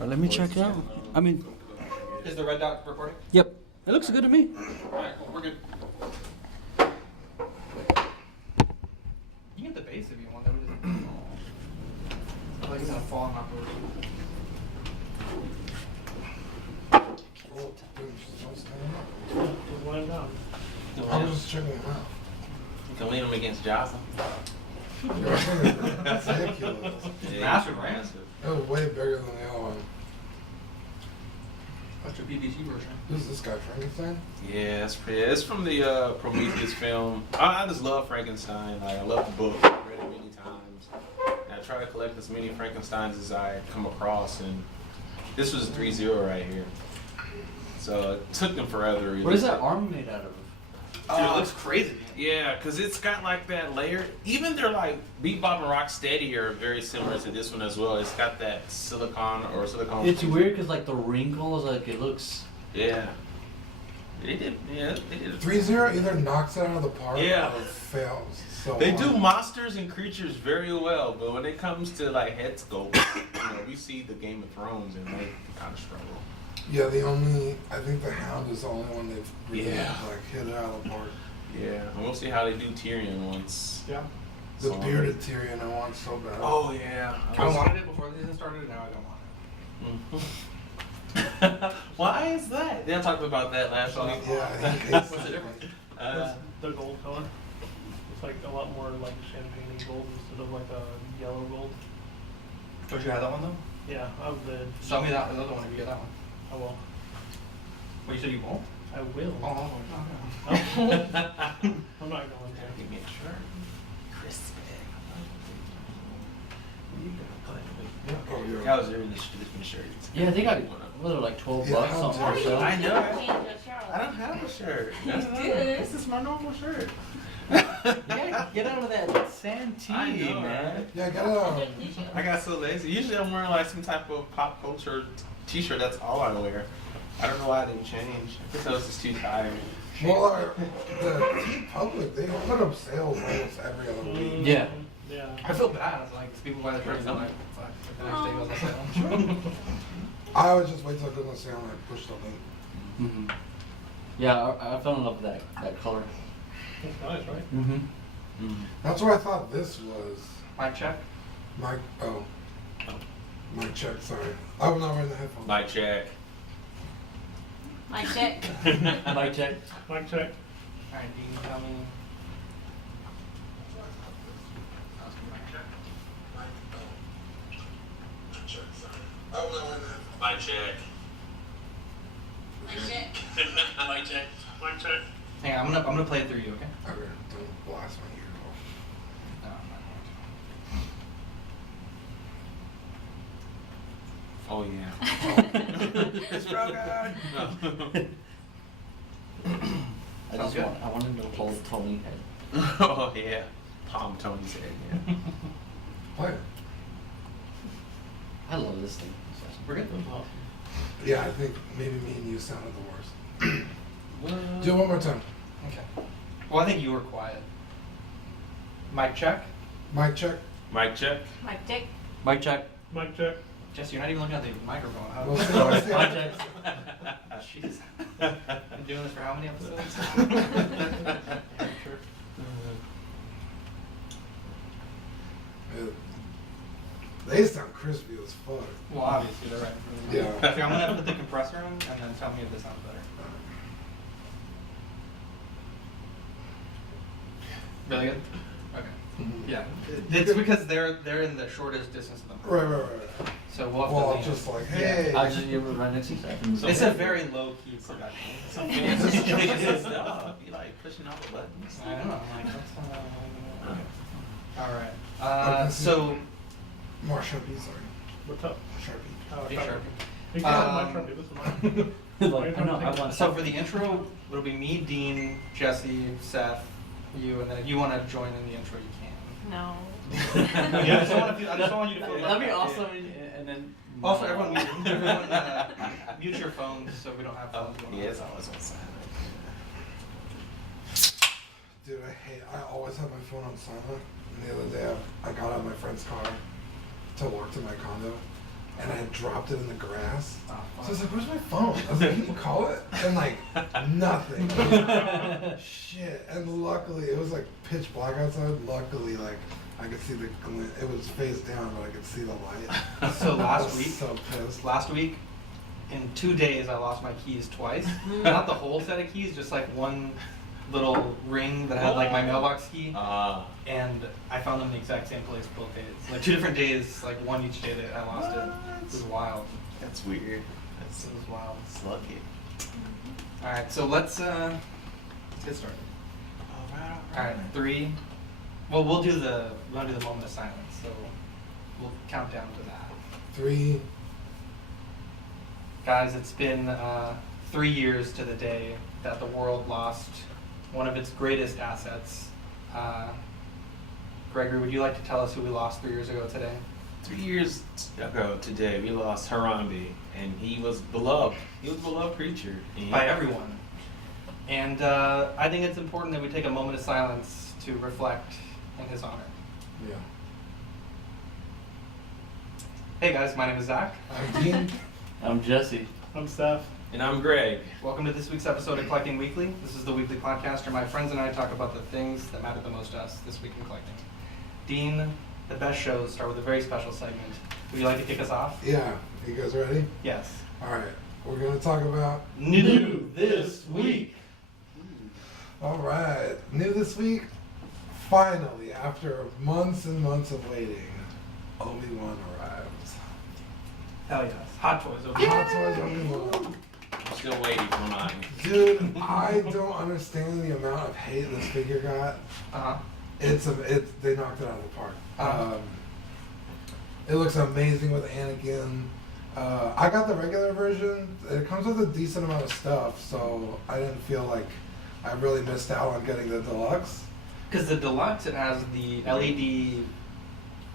Let me check it out. I mean, Is the red dot recording? yep. It looks good to me. Alright, well, we're good. You can get the bass if you want. That would just... I feel like it's gonna fall on my board. I was just checking it out. You can lean them against Jocelyn. That's ridiculous. Yeah, Massive, right? That was way bigger than the other one. That's your BBC version. Who's this guy, Frankenstein? Yeah, it's pretty. It's from the Prometheus film. I just love Frankenstein. Like, I love the book. I've read it many times. And I try to collect as many Frankensteins as I come across, and this was 3-0 right here. So it took them forever. What is that arm made out of? Dude, it looks crazy. Yeah, because it's got like that layer. Even their like Beat Bob and Rocksteady are very similar to this one as well. It's got that silicone. It's weird because like the wrinkles, like it looks. Yeah. They did. Yeah, they did. 3-0 either knocks it out of the park Yeah. or fails. So They do monsters and creatures very well, but when it comes to like head sculpt, we see the Game of Thrones and they kind of struggle. Yeah, I think the Hound is the only one they've really like hit it out of the park. Yeah, and we'll see how they do Tyrion once. Yeah. The bearded Tyrion I want so bad. Oh yeah. I wanted it before the season started, and now I don't want it. Why is that? They talked about that last week. Yeah, he hates What's the difference? The gold color. It's like a lot more like champagne gold instead of like a yellow gold. Don't you have that one though? Yeah, I would. Sell me that other one if you get that one. I will. What, you said you won't? I will. Oh, I'm not going to. Give me a shirt. Crispy. Oh, yeah. How was every different shirts? Yeah, they got like $12 Yeah, something how or so. I know. Right? Change your shirt. I don't have a shirt. This This is my normal shirt. Yeah, get out of that Santee, I know, man. right? Yeah, get out. I got so lazy. Usually I'm wearing like some type of pop culture t-shirt. That's all I wear. I don't know why I didn't change. I guess I was just too tired. Well, the Tea Public, they put up sales almost every other week. Yeah. Yeah. I feel bad. It's like people buy the shirts and I'm like, fuck. The next day goes on sale. I always just wait till it goes on sale and I push the link. Mm-hmm. Yeah, I fell in love with that color. That's nice, right? Mm-hmm. That's what I thought this was. Mic check. My check, sorry. I'm not wearing the headphones. Mic check. My check. Mic check. Mic check. Alright, Dean, tell me. Mic check. My check. Mic check. Mic check. Hang on, I'm gonna play it through you, okay? Okay, don't blast my ear off. No, I'm not going to. Oh yeah. It's broken. No. I wanted to hold Tony head. Oh yeah. Palm Tony's head. Yeah. What? I love this thing. We're good. Awesome. Yeah, I think maybe me and you sounded the worst. What? Do it one more time. Okay. Well, I think you were quiet. Mic check. Mic check. Mic check. My check. Mic check. Mic check. Jesse, you're not even looking at the microphone. How Well, see, I see. Mic check. Jeez. Been doing this for how many episodes? Sure. They sound crispy as fuck. Well, obviously, they're right. Yeah. Okay, I'm gonna put the compressor on and then tell me if this sounds better. Really good? Okay. Mhm. Yeah. It's because they're in the shortest distance of them. Right. So we'll have Well, to I'm lean just in. like, hey. I'll just give it right next to you. It's a very low key production. Some fancy stuff. You like pushing all the buttons. I know. I'm like, that's all right. Okay, So. More Sharpie, sorry. What's up? Sharpie. Oh, Hey, Sharpie. Sharpie. You can have my Sharpie. This is mine. Like, I know, I want So for the intro, it'll be me, Dean, Jesse, Seth, you, and then if you want to join in the intro, you can. No. Yeah, I just don't want you to feel That'd be left out. awesome, and then. Also, everyone mute your phones so we don't have Oh, phones going yeah, on. it's always on silent. Dude, I always have my phone on silent. And the other day, I got out of my friend's car to walk to my condo. and I dropped it in the grass. Oh, So I was like, "Where's my phone?" I was like, "Can you call it?" And like nothing. Shit. And luckily, it was like pitch black outside. Luckily, like I could see the glint. It was face down, but I could see the light. So I last was week, so pissed. last week, in 2 days, I lost my keys twice. Not the whole set of keys, just like one little ring that had like my mailbox key. And I found them in the exact same place both days. Like 2 different days, like one each day that I lost it. It was wild. That's weird. It was wild. That's lucky. All right, so let's get started. All right, 3. Well, we'll do the moment of silence. So we'll count down to that. 3. Guys, it's been 3 years to the day that the world lost one of its greatest assets. Gregory, would you like to tell us who we lost 3 years ago today? 3 years ago today, we lost Harambe, and he was beloved. He was a beloved preacher. By everyone. And I think it's important that we take a moment of silence to reflect in his honor. Yeah. Hey guys, my name is Zach. I'm Dean. I'm Jesse. I'm Steph. And I'm Greg. Welcome to this week's episode of Collecting Weekly. This is the weekly podcast where my friends and I talk about the things that matter the most to us this week in collecting. Dean, the best shows start with a very special segment. Would you like to kick us off? Yeah. You guys ready? Yes. All right. We're gonna talk about. New this week. All right. New this week. Finally, after months and months of waiting, Obi-Wan arrives. Hell yes. Hot Toys. Okay. Hot Toys Obi-Wan. I'm still waiting for mine. Dude, I don't understand the amount of hate this figure got. Uh-huh. They knocked it out of the park. Uh-huh. It looks amazing with Anakin. I got the regular version. It comes with a decent amount of stuff, so I didn't feel like I really missed out on getting the deluxe. Because the deluxe, it has the LED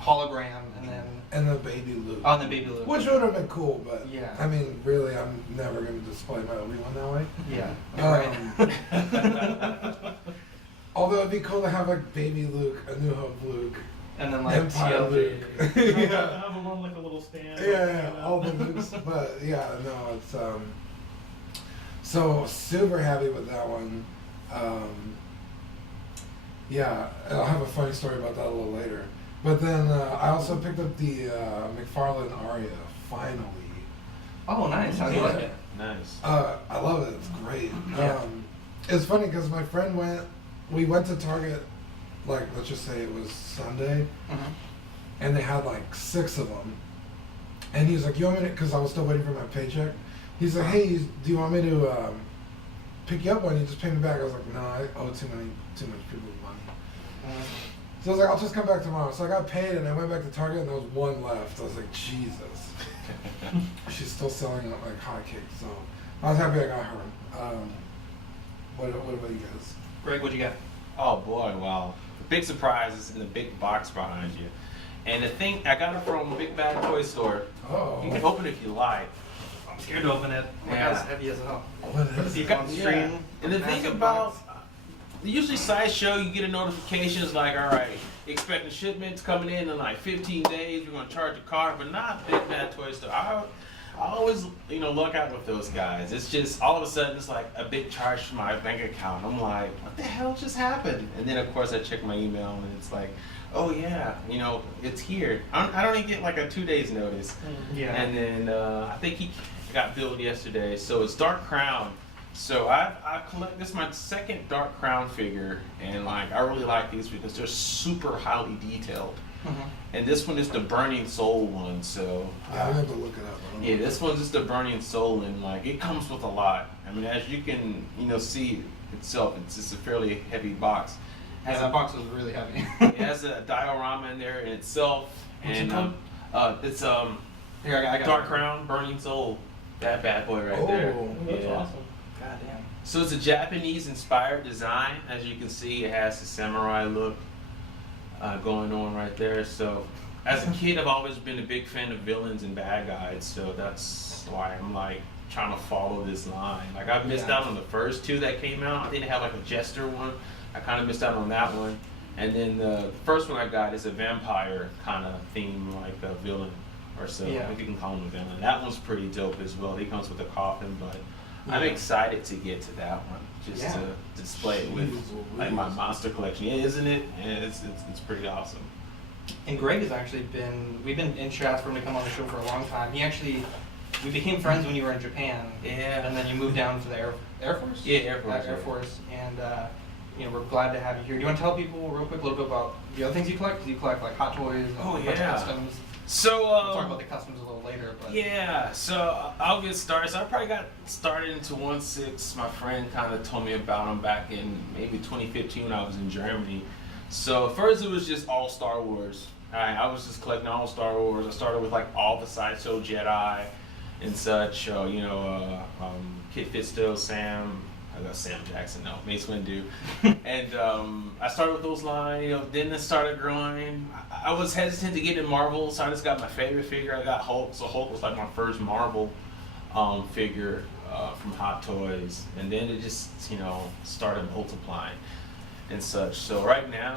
hologram and then And the baby Luke. on the baby Luke. Which would have been cool, but Yeah. I mean, really, I'm never going to display my Obi-Wan that way. Yeah. Although it'd be cool to have like baby Luke, A New Hope Luke, And then like Empire TLJ. Luke. Yeah. Have them on like a little stand. Yeah, all the Lukes, but yeah, no, it's so super happy with that one. Yeah, I'll have a funny story about that a little later. But then I also picked up the McFarlane Aria, finally. Oh, nice. How do you like it? Nice. I love it, it's great. Yeah. It's funny because my friend we went to Target, like, let's just say it was Sunday, Mm-hmm. and they had like 6 of them. And he's like, "You want me to?" Because I was still waiting for my paycheck. He's like, "Hey, do you want me to pick you up one? You just pay me back." I was like, "No, I owe too much people money." So I was like, "I'll just come back tomorrow." So I got paid, and I went back to Target, and there was 1 left. I was like, "Jesus." She's still selling it like hotcakes, so I was happy I got her. What about you guys? Greg, what'd you get? Oh boy, wow. The big surprise is in the big box behind you. And the thing, I got it from Big Bad Toy Store. Oh, You can open it if you like. I'm scared to open it. My Yeah. guy's heavy as hell. what is See it? if on screen. And the thing Massive about, box. usually Sideshow, you get a notification, it's like, all right, expecting shipments coming in like 15 days, we're going to charge a card, but not Big Bad Toy Store. I always, look out with those guys. It's just, all of a sudden, it's like a big charge from my bank account. I'm like, what the hell just happened? And then, of course, I check my email, and it's like, oh, yeah, it's here. I don't even get like a 2 days notice. Yeah. And then I think he got billed yesterday. So it's Dark Crown. So I collect, this is my second Dark Crown figure, and like I really like these because they're super highly detailed. Mhm. And this one is the Burning Soul one. So Yeah, I have to look it up. I don't yeah, know. this one's just the Burning Soul, and like it comes with a lot. I mean, as you can see itself, it's just a fairly heavy box. Yeah, that box was really heavy. It has a diorama in there in itself, What's it and called? it's Here, I got Dark it. Crown, Burning Soul, that bad boy right Oh. there. Oh, that's Yeah. awesome. God damn. So it's a Japanese-inspired design. As you can see, it has the samurai look going on right there. So, as a kid, I've always been a big fan of villains and bad guys. So that's why I'm like trying to follow this line. Like I missed Yeah. out on the first 2 that came out. I think they had like a Jester one. I kind of missed out on that one. And then the first one I got is a vampire kind of theme, like a villain or so. Yeah. If you can call him a villain. That one's pretty dope as well. He comes with a coffin, but I'm Yeah. excited to get to that one just Yeah. to display it with like my monster collection. Yeah, isn't it? And it's pretty awesome. And Greg has actually we've been in chats for him to come on the show for a long time. We became friends when you were in Japan. Yeah. And then you moved down to the Air Force? Yeah, Air Force. Air Force. And, we're glad to have you here. Do you want to tell people real quick a little bit about the other things you collect? 'Cause you collect like Hot Toys and Oh, a bunch of yeah. customs. So We'll talk about the customs a little later, but yeah, so I'll get started. So I probably got started into 1/6. My friend kind of told me about them back in maybe 2015 when I was in Germany. So first it was just all Star Wars. I was just collecting all Star Wars. I started with like all the Sideshow Jedi and such. Kit Fisto, Sam. I got Sam Jackson, no, Mace Windu. And I started with those lines, then it started growing. I was hesitant to get in Marvel, so I just got my favorite figure. I got Hulk, so Hulk was like my first Marvel figure from Hot Toys. And then it just, started multiplying and such. So right now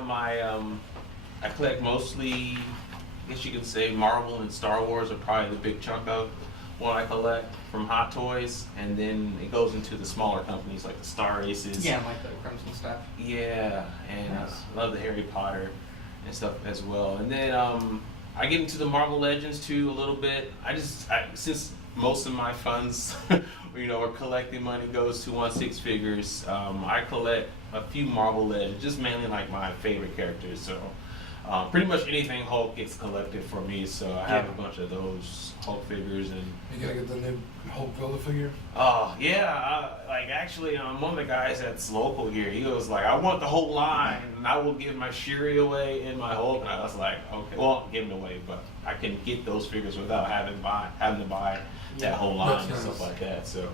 I collect mostly, I guess you can say Marvel and Star Wars are probably the big chunk of what I collect from Hot Toys, and then it goes into the smaller companies like the Star Aces. yeah, like the Crimson stuff. Yeah, and Nice. I love the Harry Potter and stuff as well. And then I get into the Marvel Legends too a little bit. Since most of my funds, or collecting money goes to 1/6 figures, I collect a few Marvel Legends, just mainly like my favorite characters. So pretty much anything Hulk gets collected for me. So I have a bunch of those Hulk figures and. You gotta get the new Hulk Build-A-Figure? Oh yeah, actually, one of the guys that's local here, he was like, I want the whole line, and I will give my Shuri away and my Hulk. And I was like, okay, well, I'll give them away, but I can get those figures without having to buy that whole line That's and stuff nice. like that. So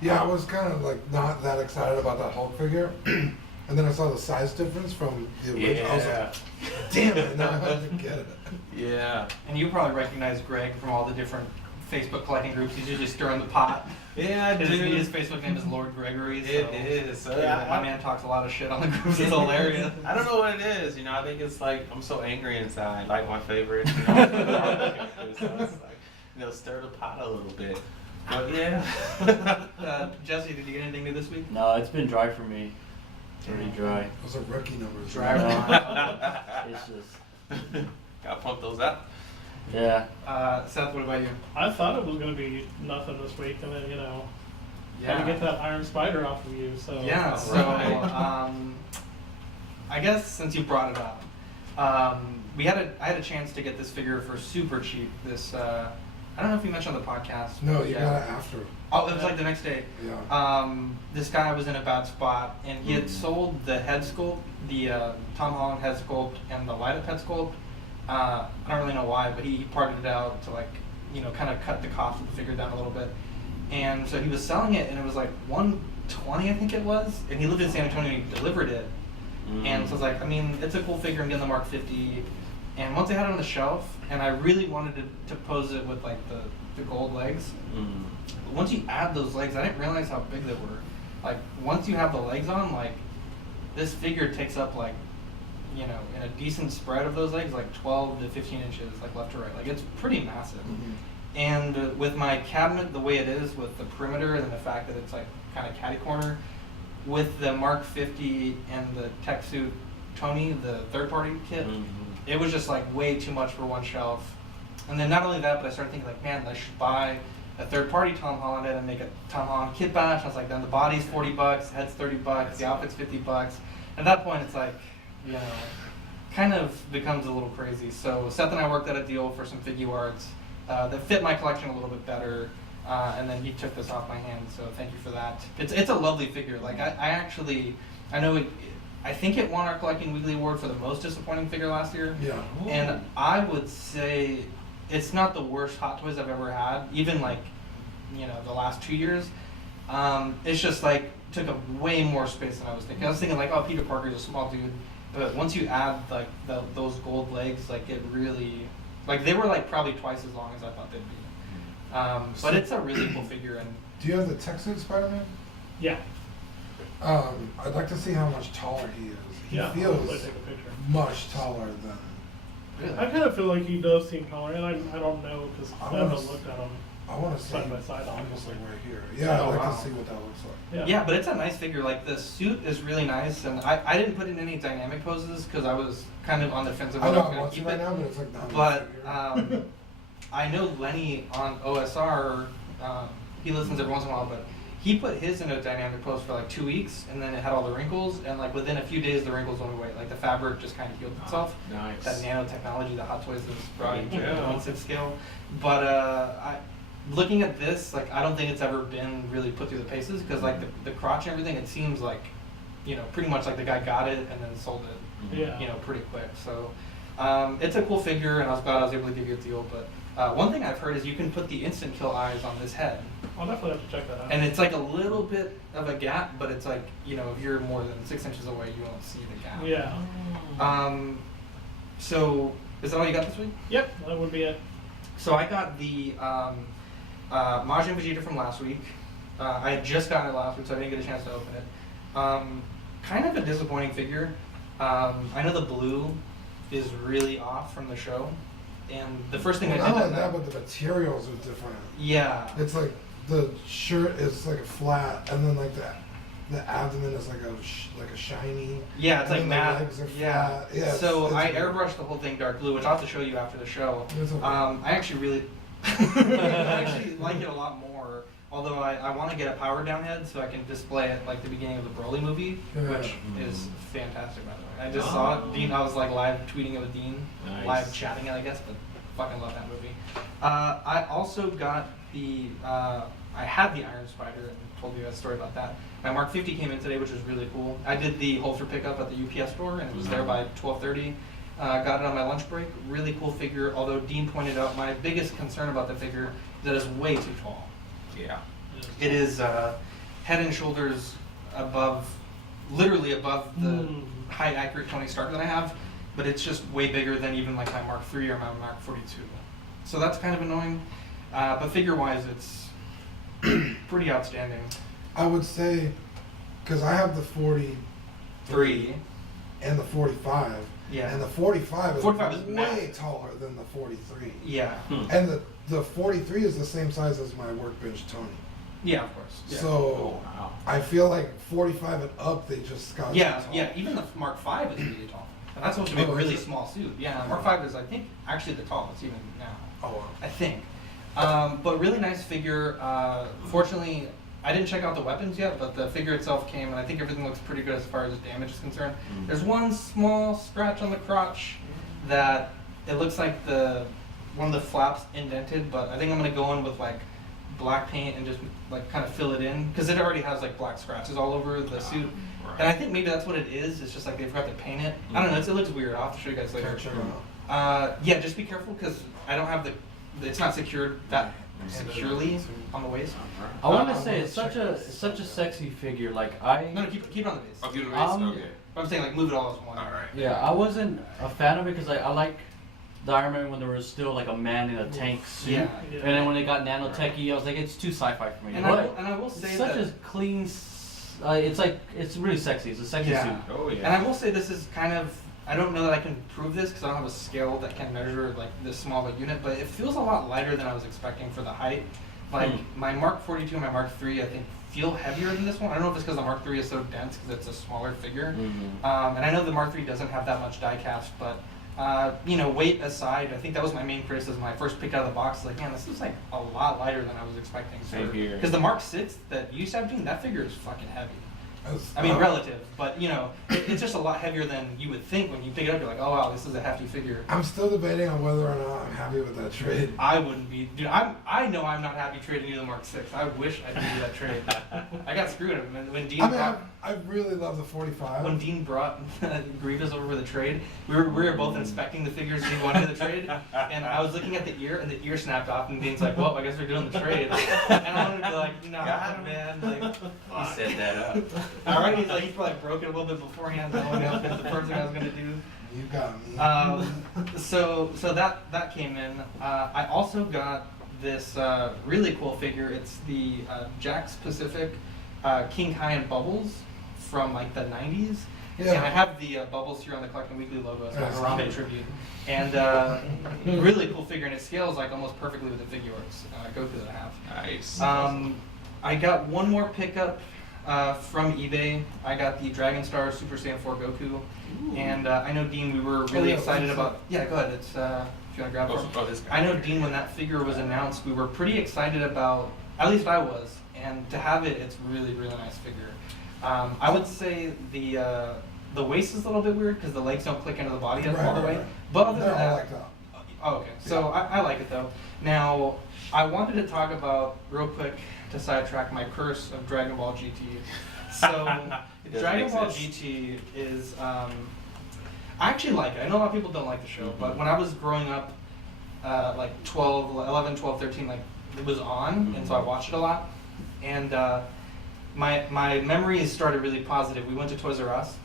Yeah, I was kind of like not that excited about that Hulk figure. And then I saw the size difference from the original. I was like, damn it, now I have to get it. yeah, And you probably recognize Greg from all the different Facebook collecting groups. He's usually stirring the pot. yeah, I His do. Facebook name is Lord Gregory. So It is. So, yeah, my man talks a lot of shit on the groups. It's hilarious. I don't know what it is, I think it's like I'm so angry inside, like my favorite, so it's like, stir the pot a little bit. But yeah. Jesse, did you get anything new this week? No, it's been dry for me. Pretty dry. Those are rookie numbers. Dry run. It's just, Gotta pump those up. yeah. Seth, what about you? I thought it was going to be nothing this week, and then, had to get that Iron Spider off of you, so. Yeah, so Right. I guess since you brought it up, I had a chance to get this figure for super cheap. I don't know if you mentioned on the podcast. No, you Yeah. got it after. Oh, it was like the next day. Yeah. This guy was in a bad spot, and he had sold the head sculpt, the Tom Holland head sculpt, and the light up head sculpt. I don't really know why, but he parted it out to kind of cut the cost of the figure down a little bit. And so he was selling it, and it was like $120, I think it was. And he lived in San Antonio, and he delivered it. And so I was like, it's a cool figure. I'm getting the Mark 50. And once I had it on the shelf, and I really wanted to pose it with like the gold legs. But once you add those legs, I didn't realize how big they were. Like once you have the legs on, like this figure takes up like, in a decent spread of those legs, like 12 to 15 inches, like left to right. Like it's pretty massive. And with my cabinet, the way it is, with the perimeter and the fact that it's like kind of catty corner, with the Mark 50 and the Tech Suit Tony, the third-party kit, it was just like way too much for one shelf. And then not only that, but I started thinking like, man, I should buy a third-party Tom Holland and make a Tom Holland kit bash. I was like, then the body's $40, head's $30, the outfit's $50. At that point, it's like, kind of becomes a little crazy. So Seth and I worked out a deal for some figure arts that fit my collection a little bit better. And then he took this off my hand, so thank you for that. It's a lovely figure. Like I think it won our Collecting Weekly Award for the most disappointing figure last year. Yeah. And I would say it's not the worst Hot Toys I've ever had, even like, the last 2 years. It's just like took up way more space than I was thinking. I was thinking like, oh, Peter Parker's a small dude, but once you add like those gold legs, like it really, like they were like probably twice as long as I thought they'd be. But it's a really cool figure. And Do you have the Tech Suit Spider-Man? Yeah. I'd like to see how much taller he is. He Yeah. feels I'll take a picture. much taller than Really? I kind of feel like he does seem taller, and I don't know because I haven't looked at him I want to see side by side, almost obviously. like right here. Yeah, Oh, I wow. can see what that looks like. Yeah, but it's a nice figure. Like the suit is really nice, and I didn't put in any dynamic poses because I was kind of on the fence of I whether know I was I'm gonna watching keep right it. now, but it's like not But I know Lenny on OSR, he listens every once in a while, but he put his in a dynamic pose for like 2 weeks, and then it had all the wrinkles, and like within a few days the wrinkles went away. Like the fabric just kind of healed itself. Nice. That nanotechnology that Hot Toys has brought into the Yeah. 1/6 scale. But looking at this, like I don't think it's ever been really put through the paces because like the crotch and everything, it seems like, you know, pretty much like the guy got it and then sold it, Yeah. you know, pretty quick. So it's a cool figure, and I was glad I was able to give you a deal. But one thing I've heard is you can put the instant kill eyes on this head, I'll definitely have to check that out. and it's like a little bit of a gap, but it's like, you know, if you're more than 6 inches away, you won't see the gap. Yeah. So is that all you got this week? Yep, that would be it. So I got the Majin Vegeta from last week. I had just gotten it last week, so I didn't get a chance to open it. Kind of a disappointing figure. I know the blue is really off from the show, and the first thing I Not did only that, but the materials are different. yeah, It's like the shirt is like a flat, and then like the abdomen is like a shiny. yeah, it's like and then the matte. legs are Yeah. flat. Yeah. So it's I weird. airbrushed the whole thing dark blue, which I'll have to show you after the show. It's okay. I actually really, I actually like it a lot more. Although I want to get a powered down head so I can display it like the beginning of the Broly movie, Yeah. which is fantastic by the way. I just saw it. Dean, I was like live tweeting it with Dean, Nice. live chatting it, I guess, but fucking love that movie. I also got the I had the Iron Spider and told you a story about that. My Mark 50 came in today, which was really cool. I did the holster pickup at the UPS store and it was there by 12:30. Got it on my lunch break. Really cool figure. Although Dean pointed out my biggest concern about the figure is that it's way too tall. Yeah. It is head and shoulders above, literally above the height accurate Tony Stark that I have, but it's just way bigger than even like my Mark III or my Mark 42. So that's kind of annoying. But figure wise, it's pretty outstanding. I would say, because I have the 40 3. and the 45. Yeah. And the 45 is 45 is way massive. taller than the 43. Yeah. And the 43 is the same size as my workbench Tony. Yeah, of course. Yeah. So Oh, wow. I feel like 45 and up, they just got Yeah, too tall. yeah. Even the Mark V is really tall, and that's supposed to be a Oh, is really it? small suit. Yeah, Mark V is, I think, actually the tallest even now. Oh, wow. I think. But really nice figure. Fortunately, I didn't check out the weapons yet, but the figure itself came, and I think everything looks pretty good as far as damage is concerned. There's one small scratch on the crotch that it looks like one of the flaps indented, but I think I'm gonna go in with like black paint and just like kind of fill it in because it already has like black scratches all over the suit. right. And I think maybe that's what it is. It's just like they forgot to paint it. I don't know. It looks weird. I'll have to show you guys later. Check it out. Yeah, just be careful because I don't have it's not secured that securely on the waist. I want to Um, say it's such a sexy figure. Like I No, keep it on the base. I'll give it a Um, okay. I'm saying like move it all as one. All right. yeah, I wasn't a fan of it because I like the Iron Man when there was still like a man in a tank suit. Yeah. And then when they got nanotechy, I was like, it's too sci-fi for me. And But I will it's say such that. a clean. It's like it's really sexy. It's a sexy Yeah. suit. Oh yeah. And I will say this is kind of, I don't know that I can prove this because I don't have a scale that can measure like this small of a unit, but it feels a lot lighter than I was expecting for the height. Like my Mark 42 and my Mark III, I think feel heavier than this one. I don't know if it's because the Mark III is so dense because it's a smaller figure. And I know the Mark III doesn't have that much die cast, but you know, weight aside, I think that was my main criticism when I first picked out of the box. Like, man, this is like a lot lighter than I was expecting. Same here. Because the Mark 6 that you used to have, Dean, that figure is fucking heavy. That's- I mean, relative, but you know, it's just a lot heavier than you would think when you pick it up. You're like, oh wow, this is a hefty figure. I'm still debating on whether or not I'm happy with that trade. I wouldn't be, dude. I know I'm not happy trading you the Mark 6. I wish I could do that trade. I got screwed when Dean I mean, brought, I really love the 45. when Dean brought Grievous over for the trade. We were both inspecting the figures Dean wanted the trade, and I was looking at the ear, and the ear snapped off, and Dean's like, well, I guess we're doing the trade. And I wanted to be like, no, man, like. He set that up. Alright, he's like, he probably broke it a little bit beforehand, knowing that was the first thing I was gonna do. You got me. So that came in. I also got this really cool figure. It's the Jax Pacific King Kai and Bubbles from like the 90s. Yeah. And I have the Bubbles here on the Collecting Weekly logo as a Nice. Harambe tribute. And really cool figure, and it scales like almost perfectly with the Figuarts Goku that I have. Nice. I got one more pickup from eBay. I got the Dragon Star Super Saiyan 4 Goku. Ooh. And I know, Dean, we were really yeah, excited what's about... Yeah, go ahead. It's, if you want to grab it. This guy. I know, Dean, when that figure was announced, we were pretty excited about... At least I was. And to have it, it's really, really nice figure. I would say the waist is a little bit weird because the legs don't click into the body all the way. Right. But other than They're all that... like that. Oh, okay. So I like it, though. Now, I wanted to talk about, real quick, to sidetrack, my curse of Dragon Ball GT. So, It doesn't Dragon Ball exist. GT is, I actually like it. I know a lot of people don't like the show, but when I was growing up, like 11, 12, 13, like, it was on, and so I watched it a lot. And my memories started really positive. We went to Toys R Us,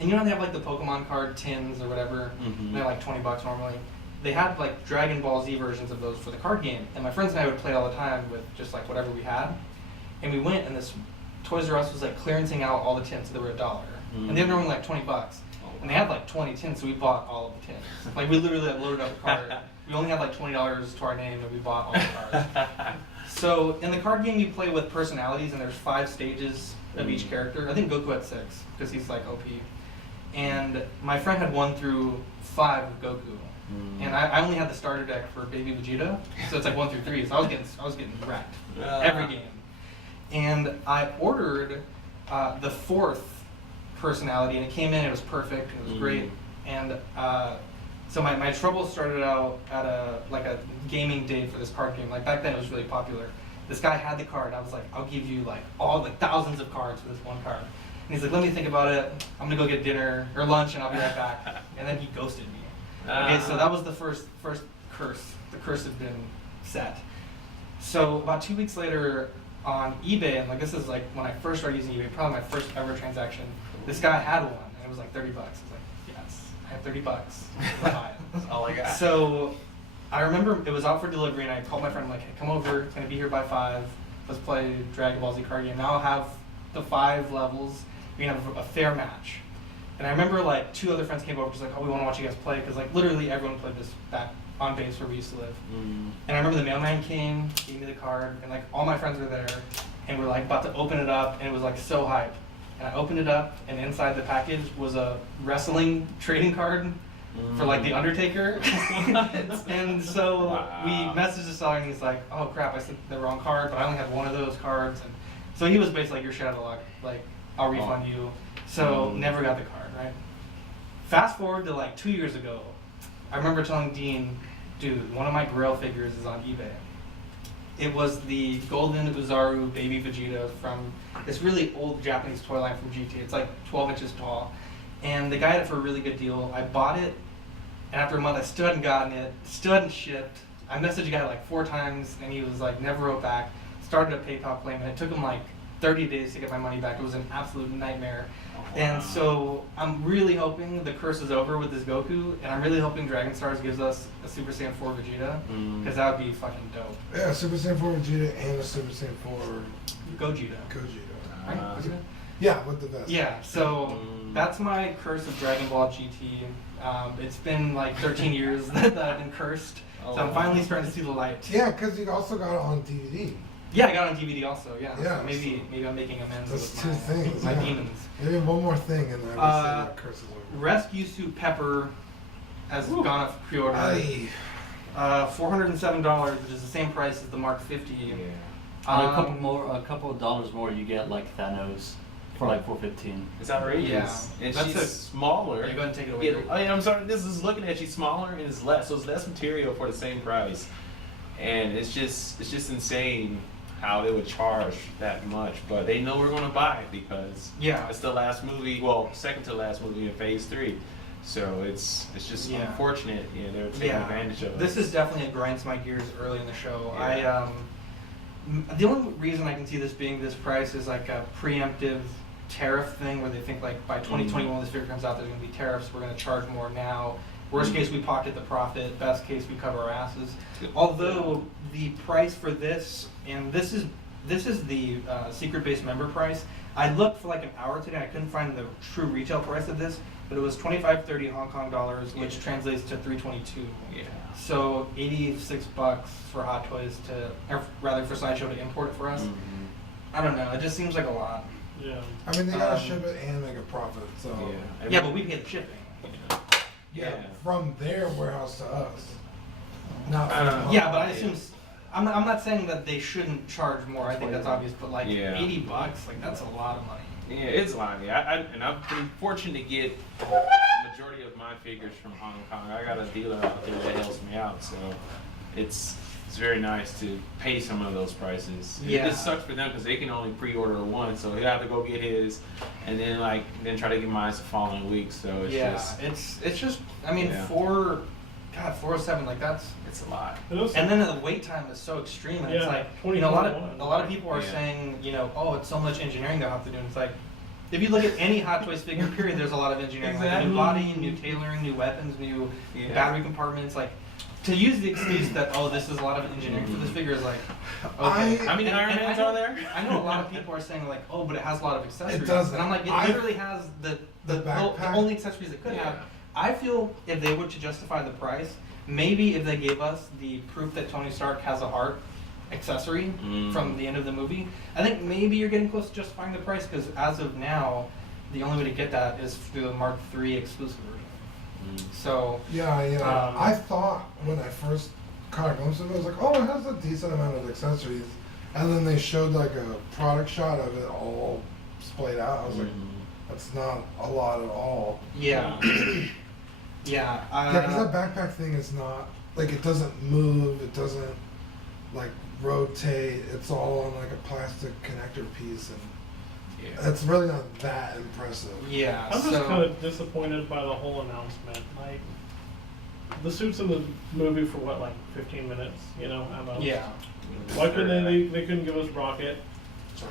and you know they have like the Pokemon card tins or whatever, and they're like $20 normally. They had like Dragon Ball Z versions of those for the card game, and my friends and I would play it all the time with just like whatever we had. And we went, and this Toys R Us was like clearancing out all the tins, so they were $1, and they were only like $20, and they had like 20 tins, so we bought all of the tins. Like we literally like, loaded up a cart. We only had like $20 to our name, and we bought all the cards. So in the card game, you play with personalities, and there's 5 stages of each character. I think Goku had 6 because he's like OP. And my friend had 1 through 5 of Goku, and I only had the starter deck for Baby Vegeta, so it's like 1 through 3. So I was getting wrecked every game. And I ordered the 4th personality, and it came in. It was perfect. It was great. And so my trouble started out at a gaming day for this card game. Like back then, it was really popular. This guy had the card. I was like, I'll give you like all the thousands of cards for this one card. And he's like, let me think about it. I'm gonna go get dinner or lunch, and I'll be right back. And then he ghosted me. Okay, so that was the first curse. The curse had been set. So about 2 weeks later on eBay, and like this is like when I first started using eBay, probably my first ever transaction. This guy had one, and it was like $30. I was like, yes, I have $30. Buy it. That's all I got. So I remember it was out for delivery, and I called my friend. I'm like, hey, come over. It's gonna be here by 5. Let's play Dragon Ball Z card game. Now I'll have the 5 levels. We can have a fair match. And I remember like 2 other friends came over, just like, oh, we want to watch you guys play, because like literally everyone played this back on base where we used to live. And I remember the mailman came, gave me the card, and like all my friends were there, and we're like about to open it up, and it was like so hype. And I opened it up, and inside the package was a wrestling trading card for like the Undertaker. And so we messaged the seller, and he's like, oh crap, I sent the wrong card, but I only have one of those cards. And so he was basically like, you're shit out of luck, like I'll refund you. So never got the card, right? Fast forward to like 2 years ago, I remember telling Dean, dude, one of my Grail figures is on eBay. It was the Golden Uzaru Baby Vegeta from this really old Japanese toy line from GT. It's like 12 inches tall. And the guy had it for a really good deal. I bought it, and after a month I still hadn't gotten it, still hadn't shipped. I messaged the guy like 4 times, and he was like, never wrote back. Started a PayPal claim, and it took him like 30 days to get my money back. It was an absolute nightmare. And so I'm really hoping the curse is over with this Goku, and I'm really hoping Dragon Stars gives us a Super Saiyan 4 Vegeta, because that would be fucking dope. Yeah, Super Saiyan 4 Vegeta and a Super Saiyan 4 Gogeta. Gogeta. Right? Vegeta? Yeah, with the vest. Yeah, so that's my curse of Dragon Ball GT. It's been like 13 years that I've been cursed, so I'm finally starting to see the light. Yeah, because you also got it on DVD. Yeah, I got it on DVD also. Yeah, Yeah, so maybe I'm making amends That's with 2 things. my yeah. demons. Maybe one more thing, and I would say that curse is over. Rescue Suit Pepper has gone up for pre-order. Aye. $407, which is the same price as the Mark 50. A couple of dollars more, you get like Thanos for like $415. It's outrageous. Yeah. And That's she's smaller. Yeah, go ahead and take it away. I'm sorry, this is looking at you smaller and it's less. So it's less material for the same price. And it's just insane how they would charge that much. But they know we're gonna buy it because it's the last movie, well, second to last movie in phase 3. So it's just unfortunate, they're taking advantage of it. This is definitely a grinds my gears early in the show. Yeah. The only reason I can see this being this price is like a preemptive tariff thing where they think like by 2021 when this figure comes out there's going to be tariffs, we're going to charge more now. Worst case we pocket the profit, best case we cover our asses. Although the price for this, and this is this is the secret base member price. I looked for like an hour today. I couldn't find the true retail price of this, but it was 25.30 Hong Kong dollars, which translates to 322. Yeah. So $86 for Hot Toys or rather for Sideshow to import it for us. I don't know. It just seems like a lot. Yeah. I mean, they gotta ship it and make a profit, so. Yeah. Yeah, but we pay the shipping. Yeah, Yeah. from their warehouse to us. Not I don't know. Yeah, but I assume. I'm not saying that they shouldn't charge more. I think that's obvious, but like Yeah. $80, like that's a lot of money. Yeah, it's a lot. And I've been fortunate to get majority of my figures from Hong Kong. I got a dealer out there that helps me out, so it's very nice to pay some of those prices. Yeah. It just sucks for them because they can only pre-order one, so he'll have to go get his, and then try to get mine the following week. So It's just. I mean, Yeah. 407. Like that's. it's a lot. And then the wait time is so extreme, and it's Yeah, like a 24 lot of people are Yeah. saying, oh, it's so much engineering they'll have to do. And it's like, if you look at any Hot Toys figure, period, there's a lot of engineering, like a new body, new tailoring, new weapons, new battery compartments. Like, to use the excuse that this is a lot of engineering for this figure is like, okay. How many Iron Mans are there? I know a lot of people are saying like, but it has a lot of accessories. It doesn't. And I'm like, it literally has the backpack. only accessories it could have. I feel if they were to justify the price, maybe if they gave us the proof that Tony Stark has a heart accessory from the end of the movie, I think maybe you're getting close to justifying the price, because as of now, the only way to get that is through the Mark III exclusive version. So Yeah. I thought when I first caught a glimpse of it, I was like, oh, it has a decent amount of accessories. And then they showed like a product shot of it all splayed out. I was like, that's not a lot at all. yeah. Yeah. Yeah, because that backpack thing is not, like, it doesn't move, it doesn't, like, rotate, it's all on, like, a plastic connector piece, and it's really not that impressive. Yeah. I'm just kind of disappointed by the whole announcement. Like, the suit's in the movie for what, like 15 minutes, at most? Yeah. Why couldn't they couldn't give us Rocket?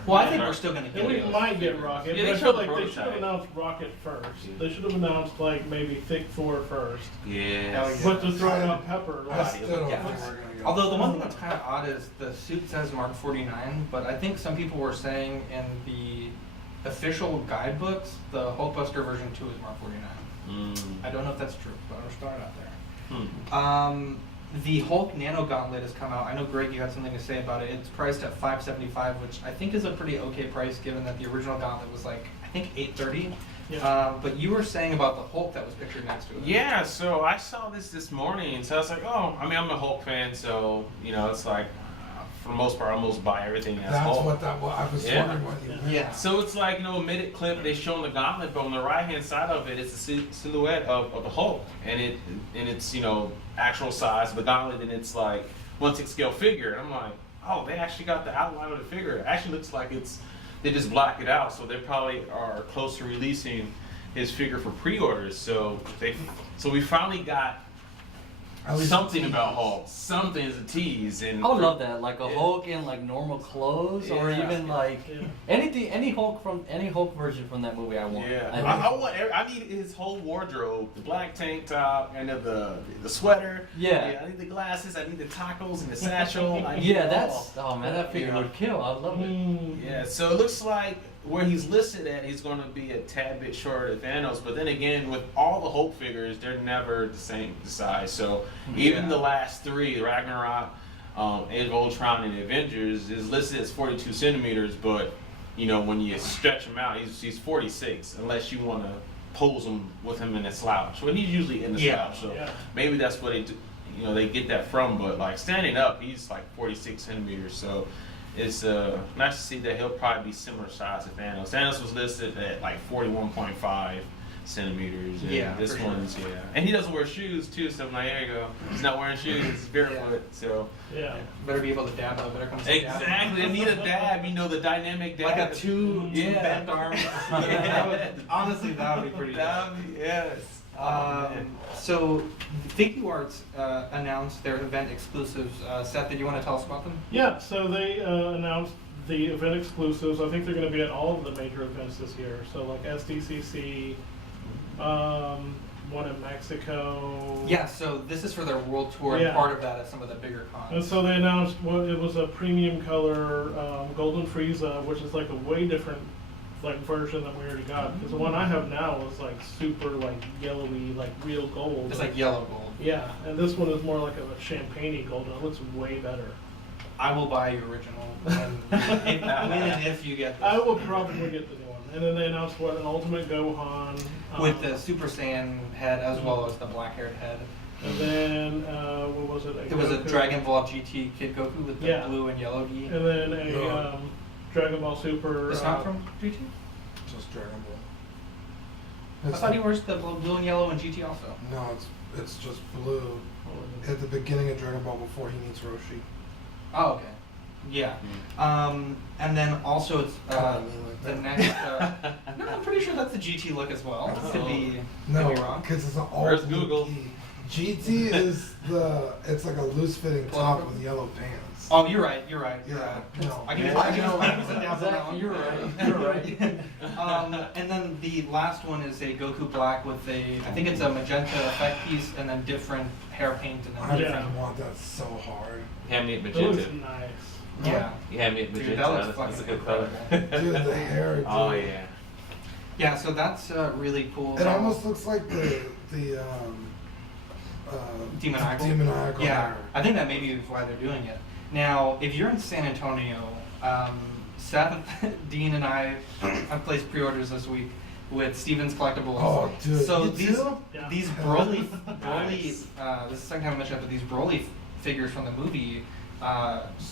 Well, I think we're still gonna And get we it. might get Rocket, Yeah, but they I showed feel the like they should have prototype. announced Rocket first. They should have announced like maybe Thick Thor first. Yeah. But to throw out Pepper, I like, still don't Yeah. think we're gonna get Although the one thing that's kind of odd is the suit says Mark 49, but I think some people were saying in the official guidebooks, the Hulkbuster version 2 is Mark 49. I don't know if that's true, but I'm just throwing it out there. The Hulk Nano Gauntlet has come out. I know, Greg, you had something to say about it. It's priced at $575, which I think is a pretty okay price given that the original Gauntlet was like, I think $830. Yeah. But you were saying about the Hulk that was pictured next to it. Yeah, so I saw this morning, so I was like, I'm a Hulk fan, so, it's like, for the most part, I almost buy everything that's That's Hulk. what that was. I was Yeah. wondering what you meant. Yeah. So it's like, mid clip, they show the gauntlet, but on the right hand side of it, it's a silhouette of the Hulk, and it's actual size of the gauntlet, and it's like 1/6 scale figure. And I'm like, oh, they actually got the outline of the figure. It actually looks like they just blacked it out, so they probably are close to releasing his figure for pre-orders. So we finally got At least something a about tease. Hulk. Something is a tease, and I would love that, like a Yeah. Hulk in like normal clothes, or Yeah. even like Yeah. anything, any Hulk version from that movie I want. Yeah, I I need his whole wardrobe: the black tank top, and the sweater. Yeah. I need the glasses. I need the tacos and the satchel. I need yeah, it that's all. man, that figure Yeah. would kill. I love it. Yeah, so it looks like where he's listed at, he's going to be a tad bit shorter than Thanos. But then again, with all the Hulk figures, they're never the same size. So even the last three, Ragnarok, Age of Ultron, and Avengers, is listed as 42 centimeters. But when you stretch him out, he's 46, unless you want to pose him with him in a slouch. Well, he's usually in the slouch, so maybe that's what they do. They get that from. But like standing up, he's like 46 centimeters. So it's nice to see that he'll probably be similar size to Thanos. Thanos was listed at like 41.5 centimeters. And Yeah, this for sure. one's and he doesn't wear shoes too. So I'm like, there you go. He's not wearing shoes. He's barefoot. So Yeah. Better be able to dab though. Better come to dab. exactly, I need a dab. The dynamic dab. Like a two Yeah. bent arms. Honestly, that would be pretty dope. Yes. So, Figure Arts announced their event exclusives. Seth, did you want to tell us about them? Yeah, so they announced the event exclusives. I think they're going to be at all of the major events this year. So like SDCC, one in Mexico. Yeah, so this is for their world tour, and Yeah. part of that is some of the bigger cons. And so they announced it was a premium color Golden Frieza, which is like a way different like version that we already got. Because the one I have now is like super like yellowy, like real gold. It's like yellow gold. Yeah, and this one is more like a champagne-y gold, and it looks way better. I will buy your original when and if you get this. I will probably get the new one. And then they announced what an Ultimate Gohan With the Super Saiyan head as well as the black-haired head. And then what was it? It was a Goku. Dragon Ball GT Kid Goku with the Yeah. blue and yellow gi. And then a No. Dragon Ball Super. It's not from GT? Just Dragon Ball. I It's thought he like- wears the blue and yellow in GT also. No, it's just blue at the beginning of Dragon Ball before he meets Roshi. Oh, okay. Yeah. And then also it's I mean, like the that. next. No, I'm pretty sure that's the GT look as well. Could be No, wrong. because it's an all Where's blue Google? gi. GT is it's like a loose fitting top with yellow pants. Oh, you're right. You're right. You're Yeah, right. no. I can Yeah, I can no, 100% down for that Zach, one. you're right. You're right. And then the last one is a Goku Black with I think it's a magenta effect piece and then different hair paint and then I different. want that so hard. Hand me a It looks magenta. nice. Yeah. You hand me a Dude, magenta. that looks That's a fucking good color. incredible. Dude, the hair. Dude. Oh yeah. Yeah, so that's really cool. It almost looks like the Demoniacal. demoniacal Yeah, hair. I think that may be why they're doing it. Now, if you're in San Antonio, Seth, Dean, and I have placed pre-orders this week with Steven's Collectibles. Oh, dude, So you these too? Yeah. these Broly, this is the second time I mentioned it, but these Broly figures from the movie,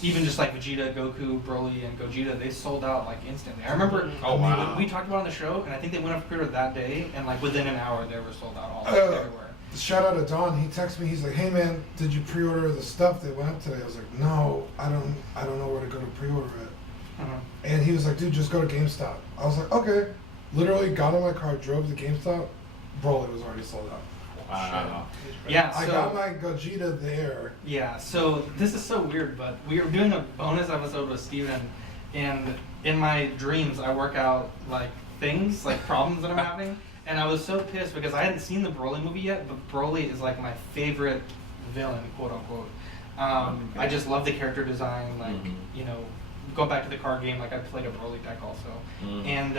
even just like Vegeta, Goku, Broly, and Gogeta, they sold out like instantly. I remember Oh, wow. we talked about it on the show, and I think they went up pre-order that day, and like within an hour they were sold out all everywhere. Shout out to Don. He texted me. He's like, "Hey man, did you pre-order the stuff that went up today?" I was like, "No, I don't know where to go to pre-order it." Mhm. And he was like, "Dude, just go to GameStop." I was like, "Okay." Literally got in my car, drove to GameStop. Bro, it was already sold out. Wow. Yeah, I so got my Gogeta there. yeah, so this is so weird, but we were doing a bonus episode with Steven, and in my dreams I work out like things, like problems that I'm having, and I was so pissed because I hadn't seen the Broly movie yet, but Broly is like my favorite villain, quote unquote. I just love the character design, like, Mhm. you know, go back to the card game, like I played a Broly deck also, Mhm. and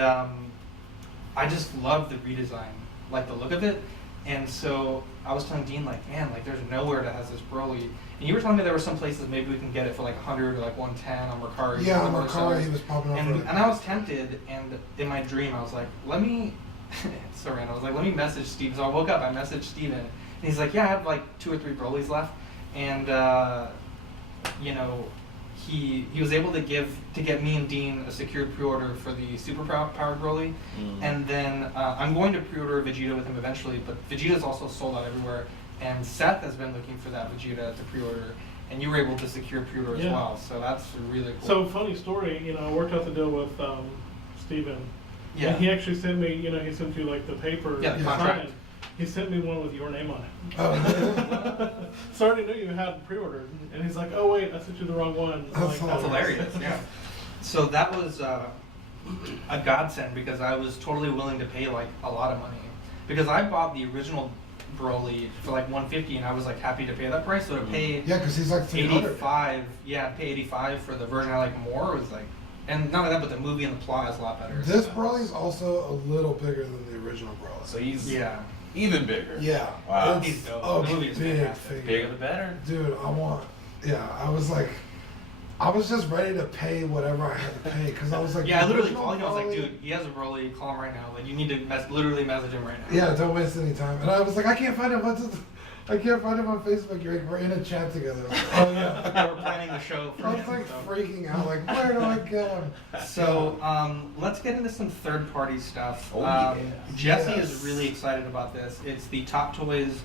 I just love the redesign, like the look of it. And so I was telling Dean, like, man, like there's nowhere that has this Broly. And you were telling me there were some places maybe we can get it for like 100 or like 110 on Mercari. Yeah, on or Mercari, sellers. he was popping up. And I was tempted, and in my dream I was like, let me, it's so random, I was like, let me message Steve. So I woke up, I messaged Steven, and he's like, yeah, I have like 2 or 3 Brolys left. And, you know, he was able to get me and Dean a secured pre-order for the super powered Broly, and then I'm going to pre-order Vegeta with him eventually. But Vegeta's also sold out everywhere, and Seth has been looking for that Vegeta to pre-order, and you were able to secure pre-order as Yeah. well. So that's really cool. So funny story, you know, I worked out the deal with Steven. yeah, And he actually sent me, you know, he sent you like the paper Yeah, the to contract. sign. He sent me one with your name on it. Oh, So I already knew you had pre-ordered. And he's like, oh wait, I sent you the wrong one. I'm That's like, that's hilarious. Yeah. So that was a godsend because I was totally willing to pay like a lot of money because I bought the original Broly for like 150 and I was like happy to pay that price. So to pay yeah, because he's like 300. 85, yeah, pay 85 for the version I like more was like, and not only that, but the movie and the plot is a lot better. This so. Broly's also a little bigger than the original Broly. So he's Yeah. even bigger. Yeah. Wow. It's He's dope. a The movie is big fantastic. figure. Bigger the better. Dude, I was like, I was just ready to pay whatever I had to pay because I was like, Yeah, I the literally original called him. I was like, Broly- dude, he has a Broly. Call him right now. Like, you need to literally message him right now. Yeah, don't waste any time. And I was like, I can't find him. I can't find him on Facebook. You're like, we're in a chat together. I was like, oh yeah. Yeah, we're planning the show for I was him. like so. freaking out. Like, where do I get him? So let's get into some third-party stuff. Oh, yeah. Jesse Yes. is really excited about this. It's the Top Toys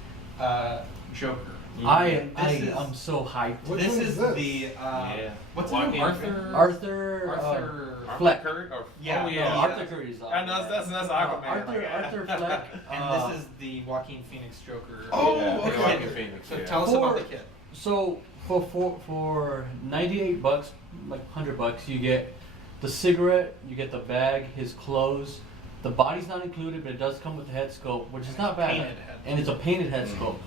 Joker. I This is- am so hyped. Which this one is is this? the Yeah. what's his name? Joaquin Arthur. Arthur Fleck. Curry? Or, Yeah, oh, yeah, yeah. Arthur Curry's I know, that's Aquaman. Arthur Fleck. And this is the Joaquin Phoenix Joker. Oh, Yeah, okay. Joaquin Phoenix, So yeah. tell us about the kit. So for $98, like $100, you get the cigarette, you get the bag, his clothes, The body's not included, but it does come with the head sculpt, which is not bad. Painted head. And it's a painted head sculpt,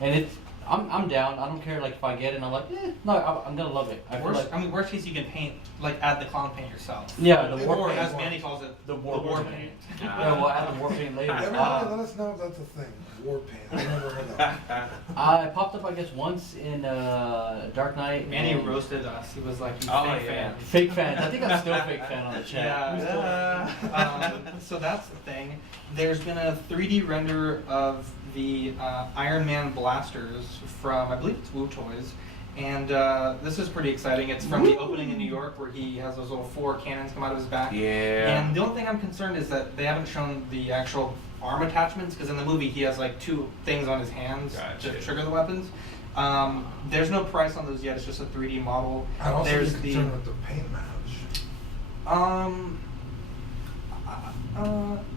and it's. I'm down. I don't care like if I get it and I'm like, no, I'm gonna love it. I feel Worst, like, worst case you can paint, like add the clown paint yourself. yeah, the war Or paint. as Manny calls it, The the war war paint. paint. Yeah, we'll add the war paint later. Everybody, let us know if that's a thing. War paint. I never heard of that. I popped up, I guess, once in Dark Knight. Manny and- roasted us. He was like, "You Oh, fake yeah. fan." Fake fans. I think I'm still a fake fan on the chat. Yeah. So that's the thing. There's been a 3D render of the Iron Man blasters from, I believe it's Woo Toys. And this is pretty exciting. It's from the opening in New York where he has those little 4 cannons come out of his back. Yeah. And the only thing I'm concerned is that they haven't shown the actual arm attachments, because in the movie he has like 2 things on his hands Gotcha. to trigger the weapons. There's no price on those yet. It's just a 3D model. I'd also There's be concerned with the paint match.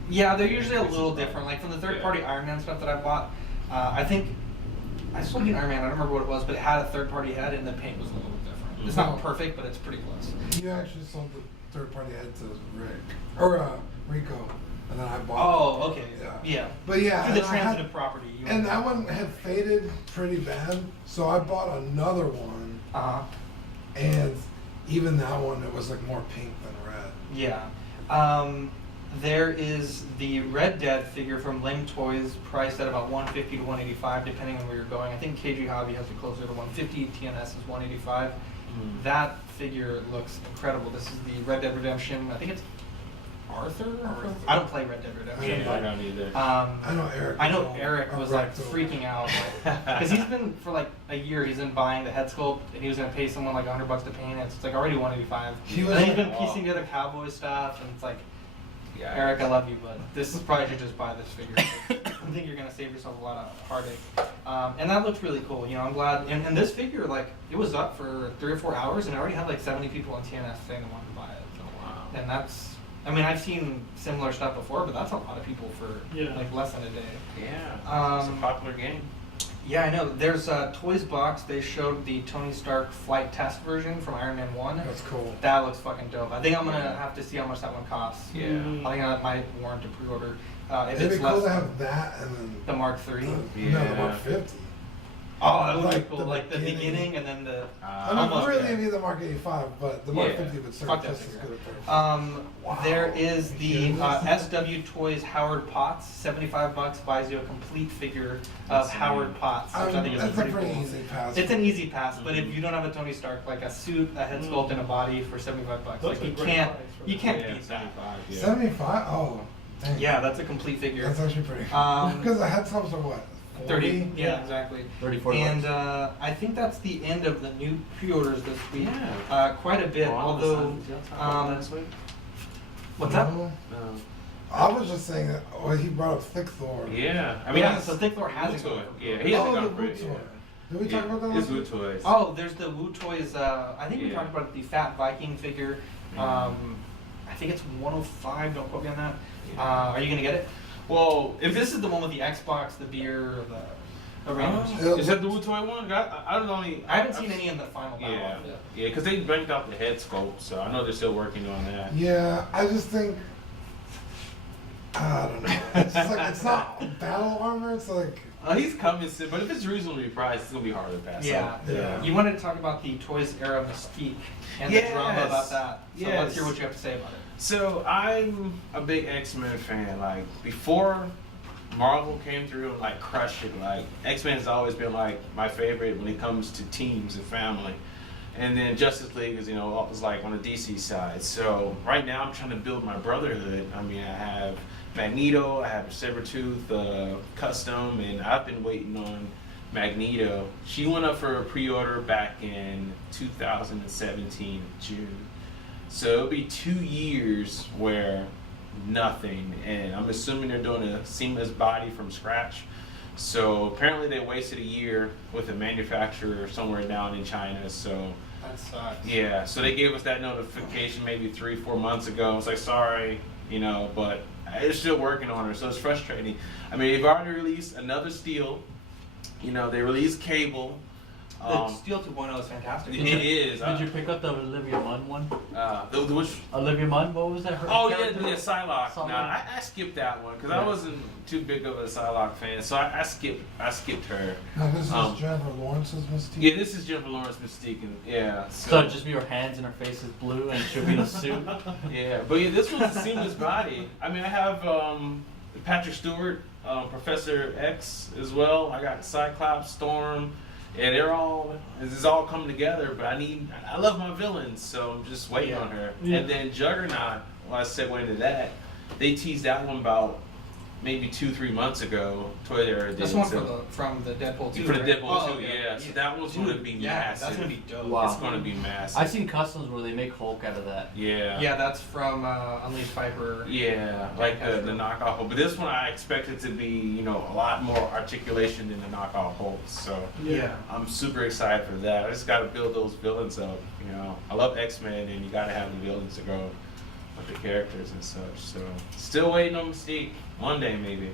Yeah, they're usually a little different. Like from the third-party Iron Man stuff that I bought, I think I sold an Iron Man. I don't remember what it was, but it had a third-party head, and the paint was a little bit different. It's not perfect, but it's pretty close. You actually sold the third party head to Rick or Rico, and then I bought. Oh, okay. Yeah. But yeah, Through the and I had- transitive property. And that one had faded pretty bad, so I bought another one, and even that one, it was like more pink than red. Yeah. There is the Red Dead figure from Lim Toys, priced at about $150 to $185, depending on where you're going. I think KG Hobby has it closer to $150. TNS is $185. That figure looks incredible. This is the Red Dead Redemption. I think it's Arthur. I don't play Red Dead Redemption. Yeah, I don't either. I know Eric. I know was Eric all was like wrecked over freaking out because he's been for like a year. He's been buying the head sculpt, and he was gonna pay someone like $100 to paint it. So it's like already $185. He And was then he's like, been wow. piecing together cowboy stuff, and it's like, Yeah. Eric, I love you, but this is probably should just buy this figure. I think you're gonna save yourself a lot of heartache. And that looks really cool. You know, I'm glad. And this figure, like, it was up for 3 or 4 hours, and I already had like 70 people on TNS saying they wanted to buy it. So, Wow. and that's. I mean, I've seen similar stuff before, but that's a lot of people for like less than a day. Yeah. It's a popular game. Yeah, I know. There's a Toys box. They showed the Tony Stark flight test version from Iron Man 1. That's cool. That looks fucking dope. I think I'm gonna have to see how much that one costs. Yeah. I think that might warrant a pre-order. If It'd it's be less cool to than have that and then the Mark III. No, the Yeah. Mark 50. Oh, that would Like be cool. the Like the beginning. beginning and then the. I mean, almost really there. need the Mark 85, but the Mark Yeah. 50 would serve Fuck that just as figure. good a purpose. Wow. There is the SW Toys Howard Potts. $75 buys you a complete figure of That's Howard neat. Potts, which I think is That's pretty a pretty cool. easy pass. It's an easy pass, but if you don't have a Tony Stark, like a suit, a head sculpt, and a body for $75, That's like a you great can't, price for you that. can't Yeah, beat that. 75. Yeah. 75? Oh, dang. Yeah, that's a complete figure. That's actually pretty Um, Because the head sculpts are what? 30. 40? Yeah, exactly. 30, 40 And bucks. I think that's the end of the new pre-orders this week. Yeah. Quite a bit, Oh, although. last week. What's that? No. No. I was just saying that. Well, he brought up Thick Thor. Yeah. I mean, Yeah, it's so Thick Thor has Woo it Toy. going. Yeah, he hasn't Oh, gone the for Woo it Toy. yet. Did we talk about that? It's last Woo week? Toys. Oh, there's the Woo Toys. I think we Yeah. talked about the Fat Viking figure. I think it's 105. Don't quote me on that. Yeah. Are you gonna get it? Well, If this is the one with the Xbox, the beer, the random. is that the Woo Toy one? I don't know. I haven't seen any in the final battle. Yeah, of it. yeah, because they banked out the head sculpt, so I know they're still working on that. Yeah, I just think. I don't know. It's just like it's not battle armor. It's like He's coming soon, but if it's reasonably priced, it's gonna be hard to pass Yeah. up. Yeah. You wanted to talk about the Toys era Mystique and the drama Yes. about that. So let's Yes. hear what you have to say about it. So I'm a big X-Men fan. Like before Marvel came through and like crushed it. Like X-Men has always been like my favorite when it comes to teams and family. And then Justice League is, was like on the DC side. So right now I'm trying to build my brotherhood. I mean, I have Magneto, I have Sabretooth custom, and I've been waiting on Magneto. She went up for a pre-order back in 2017, June. So it'll be 2 years where nothing, and I'm assuming they're doing a seamless body from scratch. So apparently they wasted a year with a manufacturer somewhere down in China. So That sucks. yeah, so they gave us that notification maybe 3-4 months ago. It's like, sorry, but they're still working on her, so it's frustrating. I mean, they've already released another Steel. They released Cable. The Steel 2.0 is fantastic. It is. Did you pick up the Olivia Munn one? The which? Olivia Munn, what was that? Her Oh character? yeah, Psylocke. Psylocke. No, I skipped that one because I wasn't too big of a Psylocke fan, so I skipped her. No, this is Jennifer Lawrence's Mystique. Yeah, this is Jennifer Lawrence Mystique, and yeah. So it'd just be her hands and her face is blue, and she'll be in a suit. Yeah, but yeah, this one's a seamless body. I mean, I have Patrick Stewart, Professor X as well. I got Cyclops, Storm. Yeah, this is all coming together, but I love my villains, so I'm just waiting on her. Yeah. And then Juggernaut, when I segue into that, they teased that one about maybe 2-3 months ago. Twitter. This one from the Deadpool 2. For the right? Deadpool 2, yeah. So that one's going to be massive. That's going to be dope. Wow. It's going to be massive. I've seen customs where they make Hulk out of that. Yeah. Yeah, that's from Unleashed Viper. Yeah, like the knockoff. But this one I expect it to be, a lot more articulation than the knockoff Hulk. So Yeah. I'm super excited for that. I just got to build those villains up. I love X-Men, and you got to have the villains to go with the characters and such. So still waiting on Mystique. One day maybe.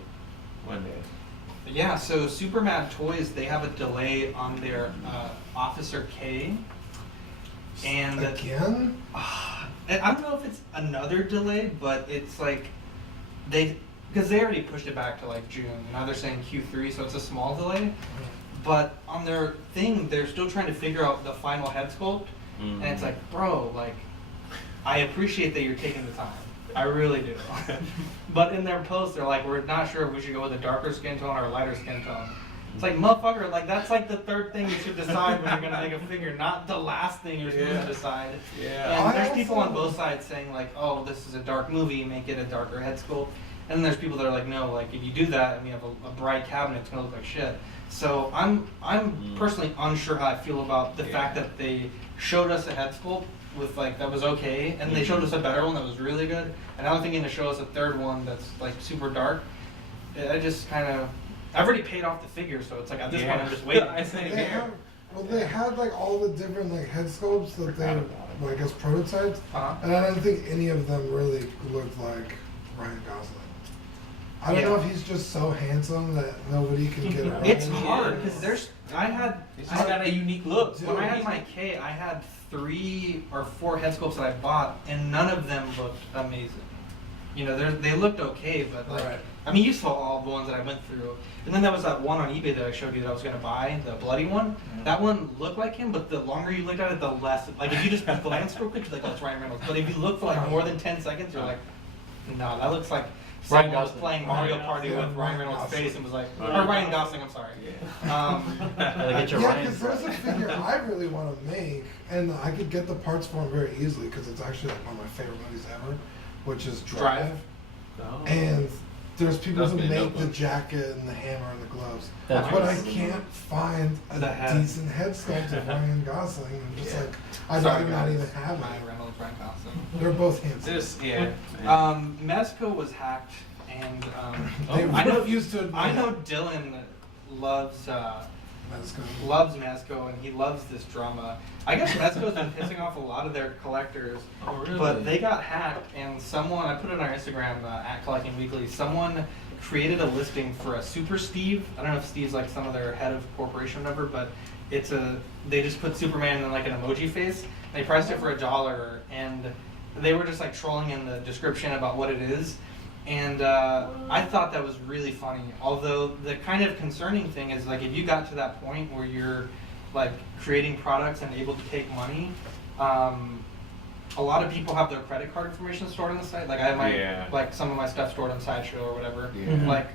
One day. Yeah, so Superman Toys, they have a delay on their Officer K. And Again? I don't know if it's another delay, but it's like because they already pushed it back to like June. Now they're saying Q3, so it's a small delay. But on their thing, they're still trying to figure out the final head sculpt. Mm-hmm. And it's like, bro, like, I appreciate that you're taking the time. I really do. But in their post, they're like, we're not sure if we should go with a darker skin tone or a lighter skin tone. It's like, motherfucker, like, that's like the third thing you should decide when you're going to make a figure, not the last thing you're supposed to decide. Yeah. And there's people on both sides saying, like, oh, this is a dark movie, make it a darker head sculpt. And then there's people that are like, no, like, if you do that and you have a bright cabinet, it's going to look like shit. So I'm personally unsure how I feel about the fact that they showed us a head sculpt with like that was okay, and they showed us a better one that was really good, and now I'm thinking to show us a third one that's like super dark. I just kind of I've already paid off the figure, so it's like at this point I'm just waiting. I think They had like all the different like head sculpts that they like as prototypes, Uh-huh. and I don't think any of them really looked like Ryan Gosling. I don't know if he's just so handsome that nobody can get around. It's him. hard because He's just got a unique look. when I had my K, I had 3 or 4 head sculpts that I bought, and none of them looked amazing. They looked okay, but like, Right. I mean, you saw all the ones that I went through. And then there was that one on eBay that I showed you that I was gonna buy, the bloody one. That one looked like him, but the longer you looked at it, the less. Like if you just glanced real quick, you're like, oh, it's Ryan Reynolds. But if you look for like more than 10 seconds, you're like, no, that looks like someone was Gosling. playing Mario Party with Ryan Reynolds' face and was like, or Ryan Gosling, I'm sorry. Gotta get your Yeah, Ryan. because there's a figure I really want to make, and I could get the parts for him very easily because it's actually like one of my favorite movies ever, which is Drive. And there's people That's who been a make dope the one. jacket and the hammer and the gloves, That's but right. I can't find a The head. decent head sculpt of Ryan Gosling. I'm just like, I'd Sorry, rather not guys. even have Ryan it. Reynolds, Ryan Gosling. They're both handsome. Mezco was hacked, and They I know refuse to admit I know it. Dylan loves That's good. loves Mezco, and he loves this drama. I guess Mezco's been pissing off a lot of their collectors, Oh, really? but they got hacked, and someone, I put it on our Instagram at Collecting Weekly, someone created a listing for a Super Steve. I don't know if Steve's like some of their head of corporation or whatever, but they just put Superman in like an emoji face. They priced it for $1, and they were just like trolling in the description about what it is. And I thought that was really funny. Although the kind of concerning thing is like if you got to that point where you're like creating products and able to take money, a lot of people have their credit card information stored on the site. Like I have my like some of my stuff stored on Sideshow or whatever. Yeah. Like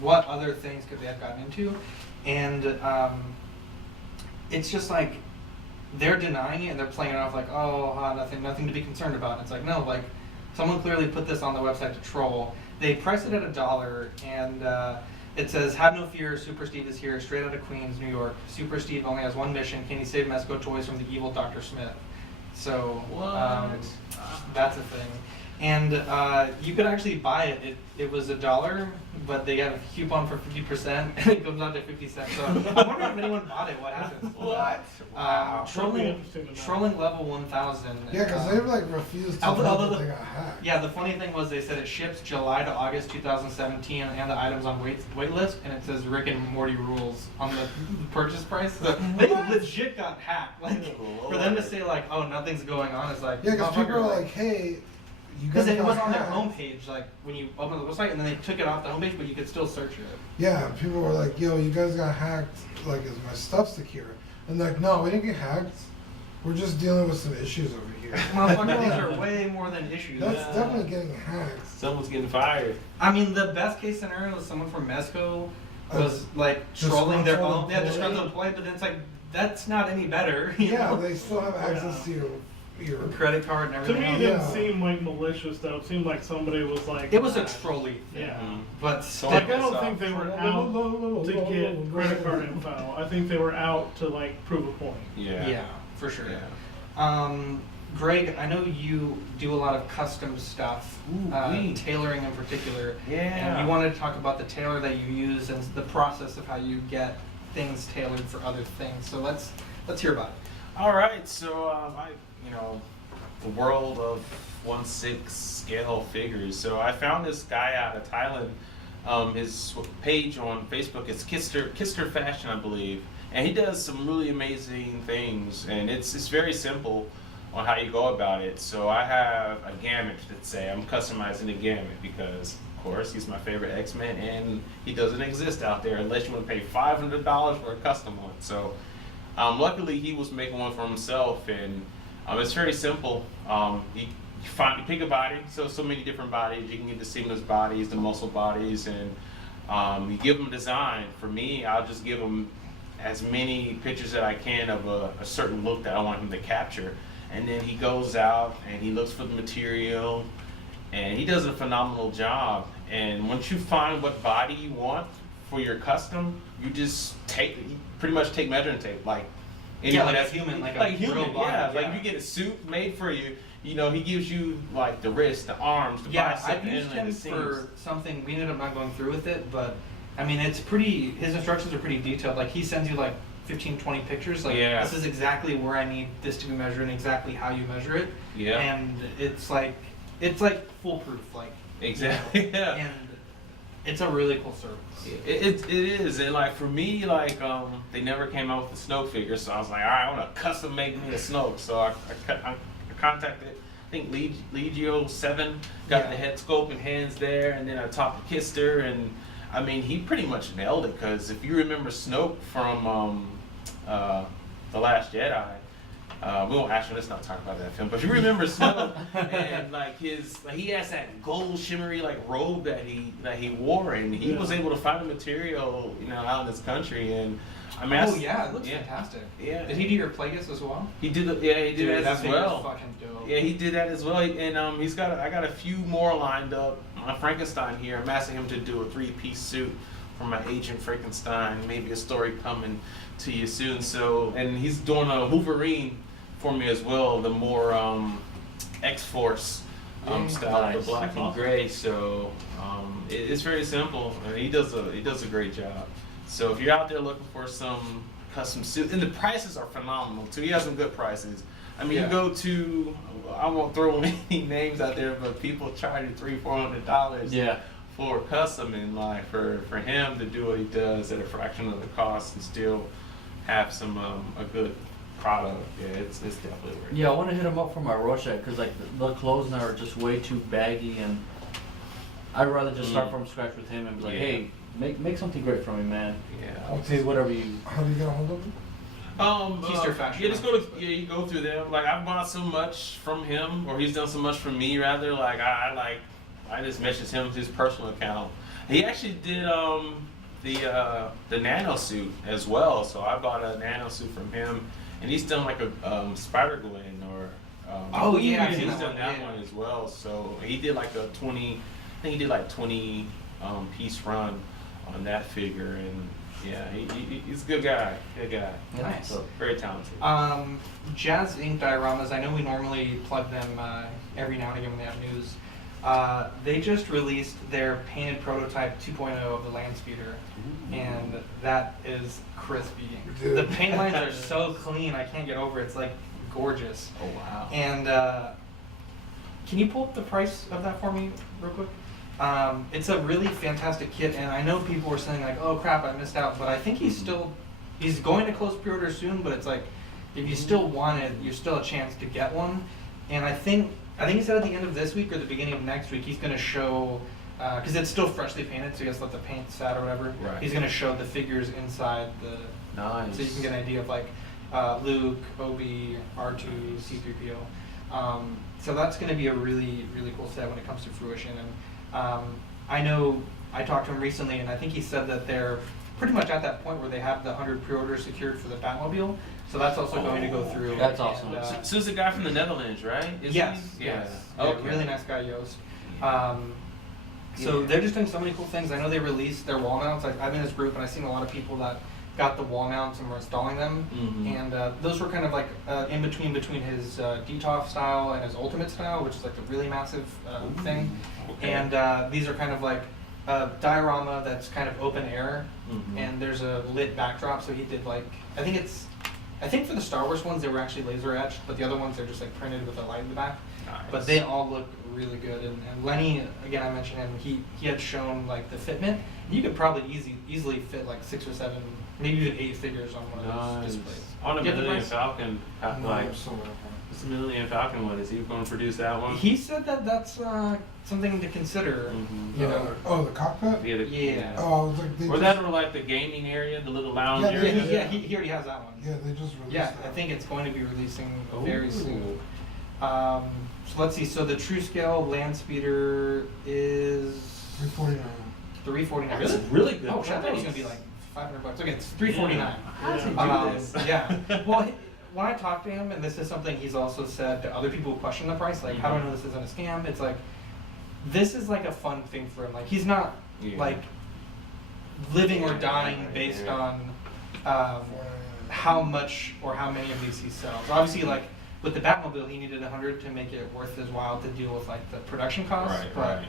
what other things could they have gotten into? And it's just like they're denying it and they're playing it off like, oh, nothing to be concerned about. And it's like, no, like someone clearly put this on the website to troll. They priced it at $1, and it says, "Have no fear, Super Steve is here, straight out of Queens, New York. Super Steve only has one mission: can he save Mezco toys from the evil Dr. Smith?" So that's a thing. And you could actually buy it. It was $1, but they got a coupon for 50%, and it comes out to 50 cents. So I'm wondering if anyone bought it. What happens? What? That'd be Trolling, interesting to know. trolling level 1000. Yeah, because they like refused to although admit that the- they got hacked. Yeah, the funny thing was they said it ships July to August 2017, and the items on wait list, and it says Rick and Morty rules on the purchase price. So they legit got hacked. Like for them to say like, oh, nothing's going on, is like Yeah, because people motherfucker, are like, hey, you guys because it got was on their hacked. homepage, like when you open the website, and then they took it off the homepage, but you could still search it. Yeah, people were like, yo, you guys got hacked. Like, is my stuff secure? And like, no, we didn't get hacked. We're just dealing with some issues over here. Motherfucker, these are way more than issues. That's definitely getting hacked. Someone's getting fired. I mean, the best case scenario is someone from Mezco was like Disgruntled trolling their own, employee. disgruntled employee, but then it's like that's not any better. You Yeah, know? they still have access to your Credit card and To me, everything. it else. didn't seem like malicious though. It seemed like somebody was like. It was a trolley thing, Yeah. but So Like I still, don't think they were out to get credit card info. I think they were out to like prove a point. Yeah. yeah, for sure. Yeah. Greg, I know you do a lot of custom stuff, Ooh-wee. tailoring in particular. Yeah. And you wanted to talk about the tailor that you use and the process of how you get things tailored for other things. So let's hear about it. All right, so the world of 1/6 scale figures. So I found this guy out of Thailand. His page on Facebook is Kister Fashion, I believe, and he does some really amazing things. And it's very simple on how you go about it. So I have a gamut. Let's say I'm customizing the gamut because, of course, he's my favorite X-Men, and he doesn't exist out there unless you want to pay $500 for a custom one. So. Luckily, he was making one for himself, and it's very simple. You pick a body, so many different bodies. You can get the seamless bodies, the muscle bodies, and you give them a design. For me, I'll just give him as many pictures that I can of a certain look that I want him to capture, and then he goes out and he looks for the material, and he does a phenomenal job. And once you find what body you want for your custom, you just pretty much take measuring tape, like Yeah, like a that's human, like a like real human, body, yeah. yeah. Like you get a suit made for you. You know, he gives you like the wrist, the arms, the Yeah, bicep, I've used and him the seams. for something. We ended up not going through with it, but I mean, it's pretty. His instructions are pretty detailed. Like he sends you like 15, 20 pictures. Like Yeah. this is exactly where I need this to be measured and exactly how you measure it. Yeah. And it's like foolproof. Like Exactly. Yeah. And it's a really cool service. It is, and like for me, like they never came out with the Snoke figure, so I was like, all right, I want to custom make me a Snoke. So I contacted, I think Legio 7, got Yeah. the head scope and hands there, and then I talked to Kister, and I mean he pretty much nailed it. Because if you remember Snoke from The Last Jedi. We won't actually, let's not talk about that film. But if you remember Snoke and like he has that gold shimmery like robe that he wore, and he was able to find the material, out in this country. And I mean, Oh yeah, it looks fantastic. Yeah. Did he do your Plagueis as well? He did that as figure's well. Fucking dope. Yeah, he did that as well. And I got a few more lined up. Frankenstein here, I'm asking him to do a 3-piece suit for my Agent Frankenstein. Maybe a story coming to you soon. So, and he's doing a Wolverine for me as well, the more X-Force style, the black and gray. So it's very simple, and he does a great job. So if you're out there looking for some custom suit, and the prices are phenomenal too. He has some good prices. I mean, you go to, I won't throw any names out there, but people charge $300-$400 Yeah. for custom, and like for him to do what he does at a fraction of the cost and still have some a good product. Yeah, it's definitely worth it. Yeah, I want to hit him up for my Rorschach because like the clothes now are just way too baggy, and I'd rather just start from scratch with him and be like, Yeah. hey, make something great for me, man. Yeah. I'll pay whatever you. How do you get a hold of him? Keister Fashion. Yeah, just you go through them. Like I've bought so much from him, or he's done so much for me rather. Like I just messaged him his personal account. He actually did the nano suit as well. So I bought a nano suit from him, and he's done like a Spider Gwen or Oh, yeah, I've he's seen done that one, that yeah. one as well. So he did like a 20, I think he did like 20 piece run on that figure, and yeah, he's a good guy. Good guy. Nice. So very talented. Jazz Ink dioramas. I know we normally plug them every now and again when they have news. They just released their painted prototype 2.0 of the land speeder, and that is crispy. Dude. The paint lines are so clean, I can't get over it. It's like gorgeous. Oh wow. And can you pull up the price of that for me real quick? It's a really fantastic kit, and I know people were saying like, "Oh crap, I missed out," but I think he's going to close pre-order soon. But it's like, if you still want it, you're still a chance to get one. And I think he said at the end of this week or the beginning of next week, he's going to show, because it's still freshly painted, so he has to let the paint set or whatever. Right. He's going to show the figures inside the. Nice. So you can get an idea of like Luke, Obi, R2, C-3PO. So that's going to be a really, really cool set when it comes to fruition. And I know I talked to him recently, and I think he said that they're pretty much at that point where they have the 100 pre-orders secured for the Batmobile. So that's also going to go through. That's awesome. And, So it's the guy from the Netherlands, right? Isn't yes, he? yes. Yeah. Yeah, Okay. really nice guy, Joost. So Yeah. they're just doing so many cool things. I know they released their wall mounts. I'm in his group, and I've seen a lot of people that got the wall mounts and were installing them. Mhm. And those were kind of like in between his DTOF style and his Ultimate style, which is like a really massive thing. Okay. And these are kind of like a diorama that's kind of open air, Mhm. and there's a lit backdrop. So he did like, I think for the Star Wars ones they were actually laser etched, but the other ones they're just like printed with a light in the back. Nice. But they all look really good. And Lenny, again, I mentioned him. He had shown like the fitment. You could probably easily fit like 6 or 7, maybe even 8 figures on one of those displays. On a Do you have the Millennium price? Falcon, No, like, I'm so well. what's the Millennium Falcon one? Is he going to produce that one? He said that that's something to consider. Mhm. You know. Oh, the cockpit? Yeah. Yeah. Oh, I was like, they Or just, that or like the gaming area, the little lounge Yeah, Yeah, area. he already has that one. yeah, they just released Yeah, that. I think it's going to be releasing very Ooh. soon. So let's see. So the true scale land speeder is 349. $349. That's really good Oh, shit, I thought it was gonna price. be like $500. Okay, it's $349. How does he do this? Yeah. Well, when I talked to him, and this is something he's also said to other people who question the price, like, how do I know this isn't a scam? It's like, this is like a fun thing for him. Like, he's not Yeah. like living or dying based Yeah. on $499. how much or how many of these he sells. Obviously, like with the Batmobile, he needed 100 to make it worth his while to deal with like the production costs. Right, but right.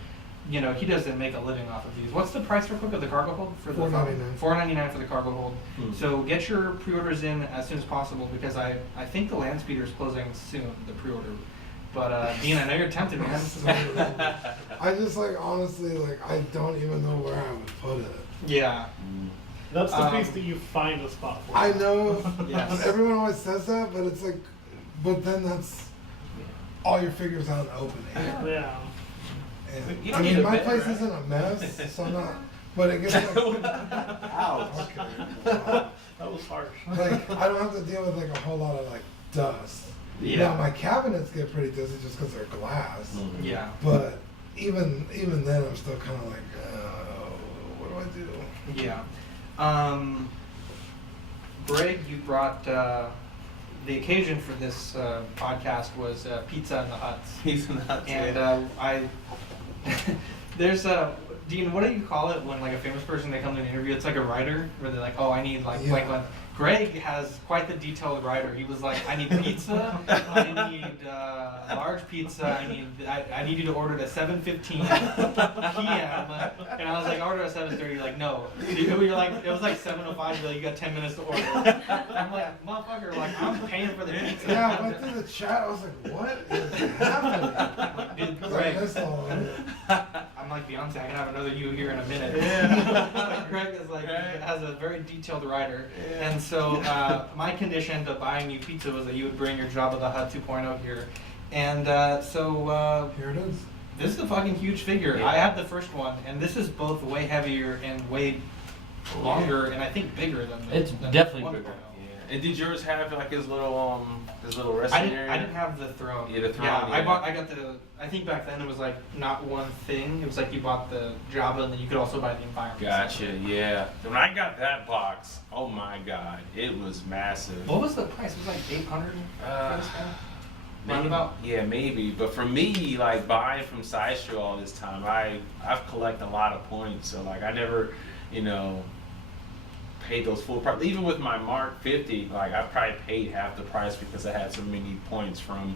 you know, he doesn't make a living off of these. What's the price real quick of the cargo hold for the $499. $499 for the cargo hold. Hmm. So get your pre-orders in as soon as possible because I think the land speeder is closing soon, the pre-order. But Dean, I know you're tempted, man. I just like honestly like I don't even know where I would put it. Yeah. That's the piece Um, that you find a spot for. I know Yes. everyone always says that, but it's like, but then that's all your figures out in the open air. Yeah. And, You I don't mean, need a my bed, place right? isn't a mess, so I'm not. But it gets like, Ouch. okay. That was harsh. Like I don't have to deal with like a whole lot of like dust. Yeah. Now my cabinets get pretty dusty just because they're glass. Mhm. Yeah. But even then, I'm still kind of like, what do I do? Yeah. Greg, you brought the occasion for this podcast was pizza in the Hutts. He's not. And I, there's a, Dean, what do you call it when like a famous person, they come to an interview, it's like a writer, where they're like, oh, I need like Yeah. blank blank. Greg has quite the detailed writer. He was like, I need pizza, I need large pizza, I need you to order it at 7:15 p.m. And I was like, order at 7:30. You're like, no. You're like, it was like 7:05. You're like, you got 10 minutes to order. I'm like, motherfucker, like I'm paying for the pizza. Yeah, I went through the chat. I was like, what is happening? Dude, Because I Greg, missed all of it. I'm like Beyonce. I can have another you here in a minute. Yeah. Greg is like Right. has a very detailed writer, Yeah. and so my condition to buying you pizza was that you would bring your Jabba the Hutt 2.0 here, and so Here it is. this is a fucking huge figure. Yeah. I have the first one, and this is both way heavier and way longer, and I think bigger than the. It's than definitely the 1.0. bigger. Yeah. And did yours have like his little resting area? I didn't have the throne. Yeah, the throne, Yeah, yeah. I got the. I think back then it was like not one thing. It was like you bought the Jabba, and then you could also buy the environment. Gotcha. Yeah. When I got that box, oh my god, it was massive. What was the price? It was like 800 for this guy. Maybe, Roundabout? yeah, maybe. But for me, like buying from Sideshow all this time, I've collected a lot of points. So like I never, paid those full price. Even with my Mark 50, like I probably paid half the price because I had so many points from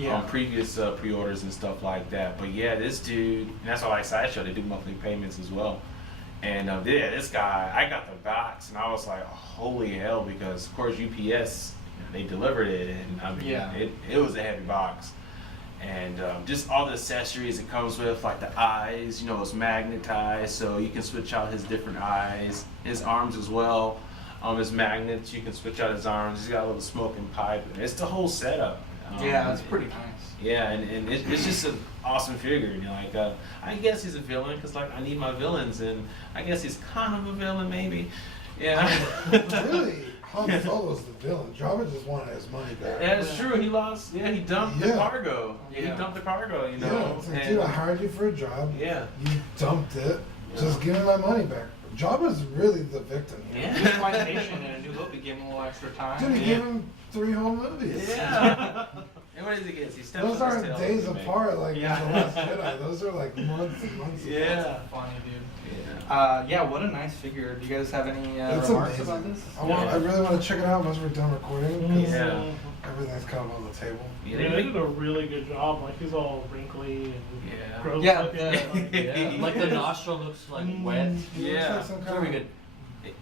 on previous pre-orders and stuff like that. But yeah, this dude, and that's why I like Sideshow, they do monthly payments as well. And yeah, this guy, I got the box and I was like, holy hell, because of course UPS, they delivered it, and I mean, it was a heavy box. And just all the accessories it comes with, like the eyes, you know, it's magnetized, so you can switch out his different eyes. His arms as well, his magnets, you can switch out his arms. He's got a little smoking pipe. It's the whole setup. Yeah, it's pretty nice. Yeah, and it's just an awesome figure. You know, like I guess he's a villain because like I need my villains, and I guess he's kind of a villain maybe. Yeah. Really, Han Solo's the villain. Jabba just wanted his money back. Yeah, it's true. He lost. Yeah, he dumped the cargo. Yeah. He dumped the cargo. You know. Yeah, it's like, dude, I hired you for a job. Yeah. You dumped it. Just give me my money back. Jabba's really the victim. Yeah. Just my nation and A New Hope, he gave him a little extra time. Dude, he gave him 3 whole movies. Yeah. And what does he get? He steps Those on his aren't tail days to make- apart like Yeah. The Last Jedi. Those are like months and months. Yeah. That's funny, dude. Yeah. Yeah, what a nice figure. Do you guys have any It's remarks amazing. about this? I really want to check it out once we're done recording. 'Cause Yeah. everything's kind of on the table. Yeah, Yeah, they did a really good job. Like he's all wrinkly and Yeah. gross Yeah, looking. Yeah, like the nostril looks like wet. He looks Yeah. like some It's kind pretty of good.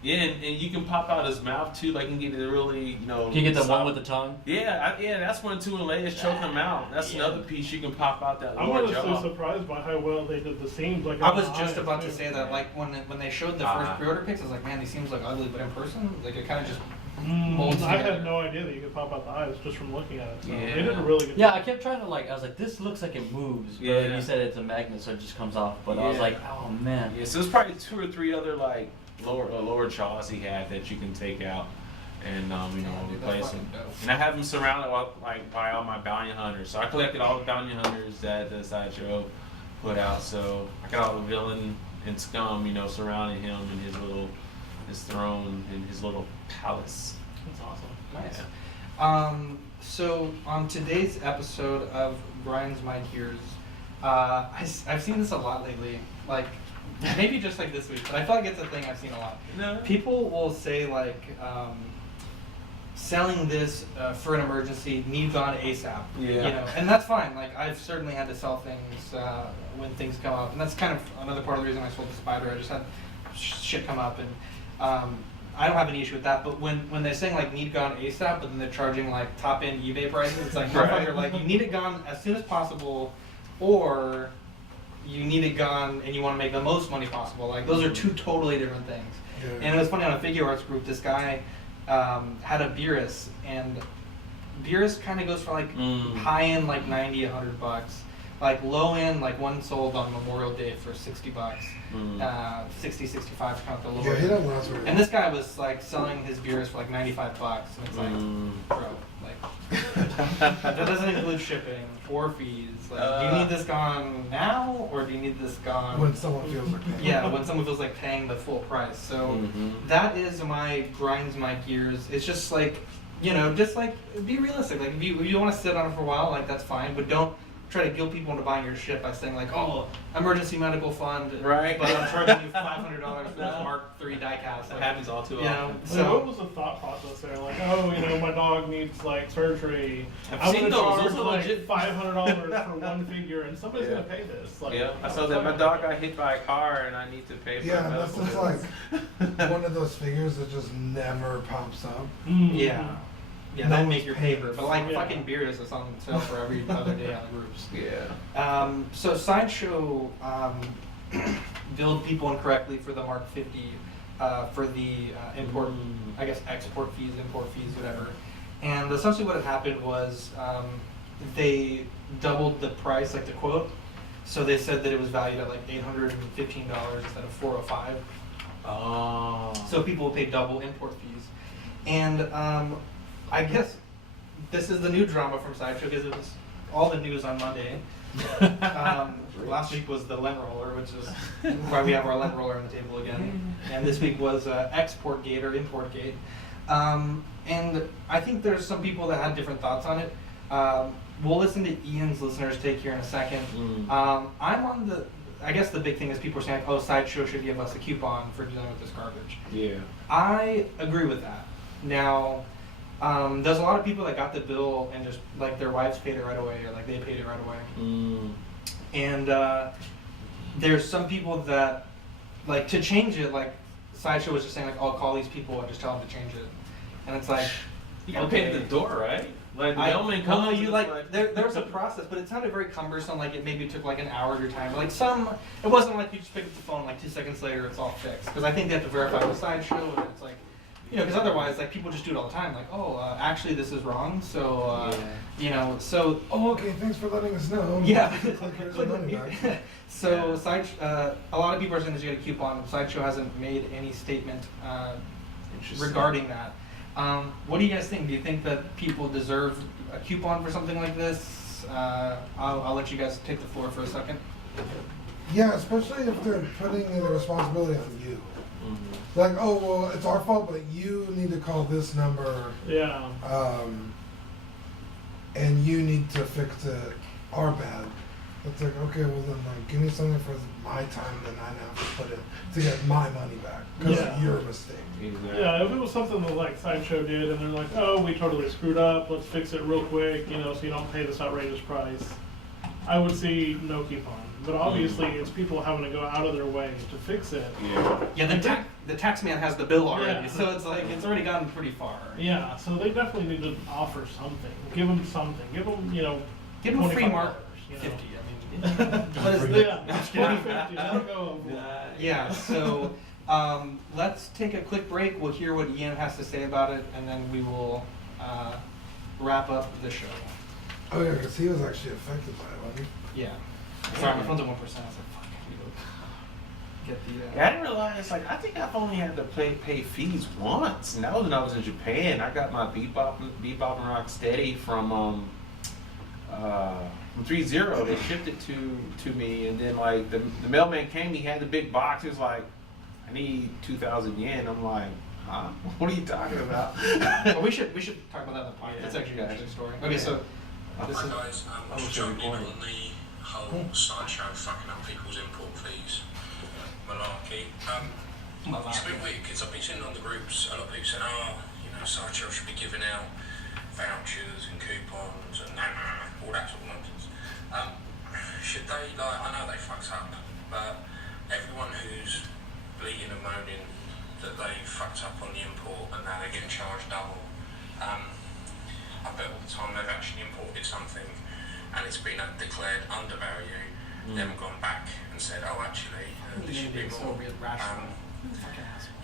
Yeah, and you can pop out his mouth too. Like you can get it really, you know. Can you get the one solid- with the tongue? Yeah, that's when two and Leia's choking him out. That's Yeah. another piece you can pop out that I'm lower honestly jaw. surprised by how well they did the seams. Like I in was the just eyes, about to too. say that, like when they showed the first pre-order pics, I was like, man, these seems like ugly, but in person, like it kind of just molds I together. had no idea that you could pop out the eyes just from looking at it. So Yeah. they did a really good Yeah, job. I kept trying to I was like, this looks like it moves. But Yeah. you said it's a magnet, so it just comes off. But I was Yeah. like, oh man. Yeah, so there's probably 2 or 3 other like lower jaws he had that you can take out and you know Dude, that's replace fucking them. dope. And I have them surrounded by all my bounty hunters. So I collected all the bounty hunters that the Sideshow put out. So I got all the villain and scum, you know, surrounding him in his throne and his little palace. That's awesome. Nice. Yeah. So on today's episode of Brian's My Gears, I've seen this a lot lately. Like maybe just like this week, but I feel like it's a thing I've seen a lot. No. People will say like, selling this for an emergency, need gone ASAP. Yeah. You know, and that's fine. Like I've certainly had to sell things when things come up, and that's kind of another part of the reason I sold the Spider. I just had shit come up, and I don't have any issue with that. But when they're saying like need gone ASAP, but then they're charging like top end eBay prices, it's like Right. motherfucker, like you need it gone as soon as possible, or you need it gone and you want to make the most money possible. Like those are 2 totally different things. Yeah. And it was funny, on a figure arts group, this guy had a Beerus, and Beerus kind of goes for like high end like 90, $100, like low end like one sold on Memorial Day for $60, 60, 65 to count the lower. Yeah, he doesn't last very long. And this guy was like selling his Beerus for like $95, and it's like, bro, like that doesn't include shipping or fees. Like, do you need this gone now, or do you need this gone When someone feels like that. yeah, when someone feels like paying the full price. So that is my grinds my gears. It's just like, you know, just like be realistic. Like if you want to sit on it for a while, like that's fine, but don't try to guilt people into buying your shit by saying like, oh, emergency medical fund, Right. but I'm charging you $500 for this Mark III diecast. That Like, happens all too you know, often. So what so was the thought process there? Like, oh, you know, my dog needs like surgery. I've I'm seen gonna those. charge Those are like legit. $500 for one figure, and somebody's Yeah. gonna pay this. Like, Yeah, I saw that my dog got hit by a car and I need to pay for Yeah, the that's medical just like bills. one of those figures that just never pops up. yeah. Yeah, No that'd one's make your paying. paper. But like Yeah. fucking Beerus is on sale for every other day on the groups. Yeah. So Sideshow billed people incorrectly for the Mark 50 for the import, I guess export fees, import fees, whatever. And essentially what had happened was they doubled the price, like the quote. So they said that it was valued at like $815 instead of $405. Oh. So people will pay double import fees. And I guess this is the new drama from Sideshow because it was all the news on Monday. Last week was the lent roller, which is why we have our lent roller on the table again. And this week was export gate or import gate. And I think there's some people that had different thoughts on it. We'll listen to Ian's listeners take here in a second. I'm on the, I guess the big thing is people are saying, oh, Sideshow should give us a coupon for dealing with this garbage. Yeah. I agree with that. Now, There's a lot of people that got the bill and just like their wives paid it right away, or like they paid it right away. And there's some people that like to change it. Like Sideshow was just saying, like, I'll call these people and just tell them to change it, and it's like You gotta pay at the door, right? Like the mailman well, comes. no, you and like it's there was a process, but it sounded very cumbersome. Like it maybe took like an hour of your time. Like it wasn't like you just pick up the phone, like 2 seconds later it's all fixed. Because I think they have to verify the Sideshow, and it's like, you know, because otherwise like people just do it all the time. Like, oh, actually this is wrong. So you know, so Oh, okay. Thanks for letting us know. yeah. Click here's the money back. So a lot of people are saying that you get a coupon. Sideshow hasn't made any statement regarding that. What do you guys think? Do you think that people deserve a coupon for something like this? I'll let you guys take the floor for a second. Yeah, especially if they're putting the responsibility on you. Like, oh well, it's our fault, but you need to call this number. Yeah. And you need to fix it. Our bad. It's like, okay, well then, like, give me something for my time that I now have to put in to get my money back because of your mistake. Exactly. Yeah, if it was something that like Sideshow did and they're like, oh, we totally screwed up, let's fix it real quick, you know, so you don't pay this outrageous price, I would see no coupon. But obviously it's people having to go out of their way to fix it. Yeah, the tax man has the bill already, Yeah. so it's like it's already gotten pretty far. Yeah, so they definitely need to offer something. Give them something. Give them, you know, Give them free $25, mark. you know. 50. I mean, what is Yeah, the? 50, that'll go over. Yeah. So let's take a quick break. We'll hear what Ian has to say about it, and then we will wrap up the show. Oh yeah, because he was actually affected by it, wasn't he? Yeah. Sorry, my phone's at 1%. I was like, fuck, I need to get the. Yeah, I didn't realize. Like, I think I've only had to pay fees once, and that was when I was in Japan. I got my Bebop and Rock Steady from 3-0. They shipped it to me, and then like the mailman came. He had the big box. He was like, "I need 2,000 yen." I'm like, "Huh? What are you talking about?" Well, we should talk about that in the podcast. That's actually a good story. Okay, so this is. Hi guys, I'm just jumping in on the whole Sideshow fucking up people's import fees malarkey. It's a bit weird because I've been seeing on the groups a lot of people saying, oh, you know, Sideshow should be giving out vouchers and coupons and all that sort of nonsense. Should they, like, I know they fucked up, but everyone who's bleating and moaning that they fucked up on the import and now they're getting charged double, I bet all the time they've actually imported something and it's been declared undervalue. They haven't gone back and said, oh, actually, this should be more.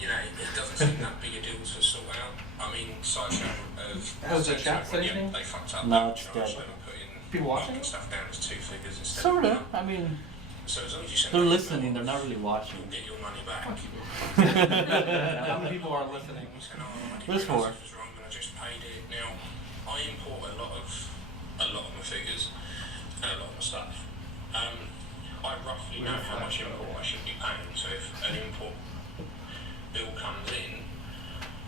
You know, it doesn't seem that big a deal to sort out. I mean, Sideshow How's the chat say anything? they fucked up. No, They it's charged dead. them and put in People watching? stuff down as 2 figures instead Sorta. of I mean, So as long as you send they're that listening. bill, They're not really watching. you'll get your money back. How many people are listening? Saying, oh, I didn't There's realise 4. this was wrong, but I just paid it. Now, I import a lot of my figures and a lot of my stuff. I roughly know how much import I should be paying. So if an import bill comes in,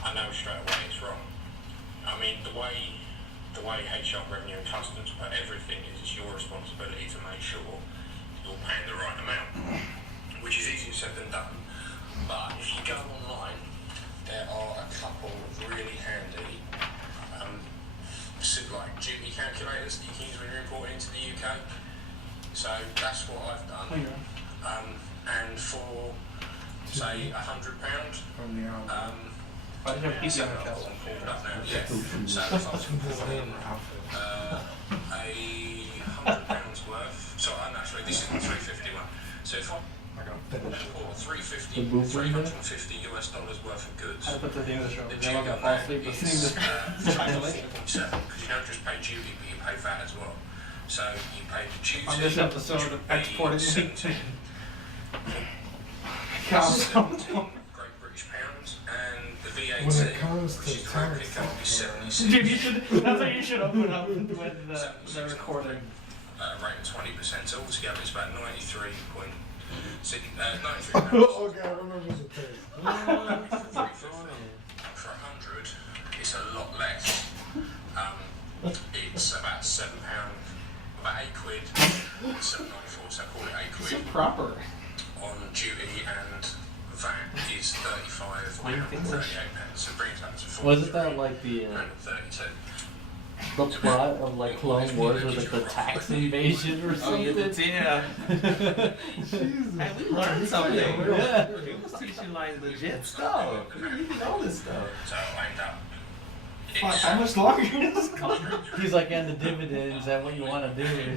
I know straight away it's wrong. I mean, the way HR Revenue and Customs put everything is it's your responsibility to make sure you're paying the right amount, which is easier said than done. But if you go online, there are a couple of really handy like duty calculators that you can use when you're importing into the UK. So that's what I've done. And for say £100, From the I didn't have PC on the account. Yeah. So if I was importing £100 worth, so actually this is the 350 one. So if I import $350 worth of goods. I put that at the end of the show. The I'm duty not gonna on fall that asleep listening is to 4.7 because you don't just pay duty but you pay VAT as well. So you pay the duty on this episode of Exporting. 17 God. Great British pounds and the VAT, When it comes which to is the road tax, kick, will be 76. Dude, you should. That's what you should open up with the recording. Rate of 20%. So altogether it's about 93 Okay, I remember the taste. For 100, it's a lot less. It's about £7, about £8, £7.94. So I call it £8 So proper. on duty and VAT is 35 £38. So it brings that to 40. Wasn't that like the 32. plot of like Clone Wars or like the tax invasion or something? Yeah. Jesus. Hey, we learned something. Yeah. He was teaching like legit stuff. You can know this stuff. So I end up. Fuck, how much longer is this going? He's like, and the dividends and what you want to do.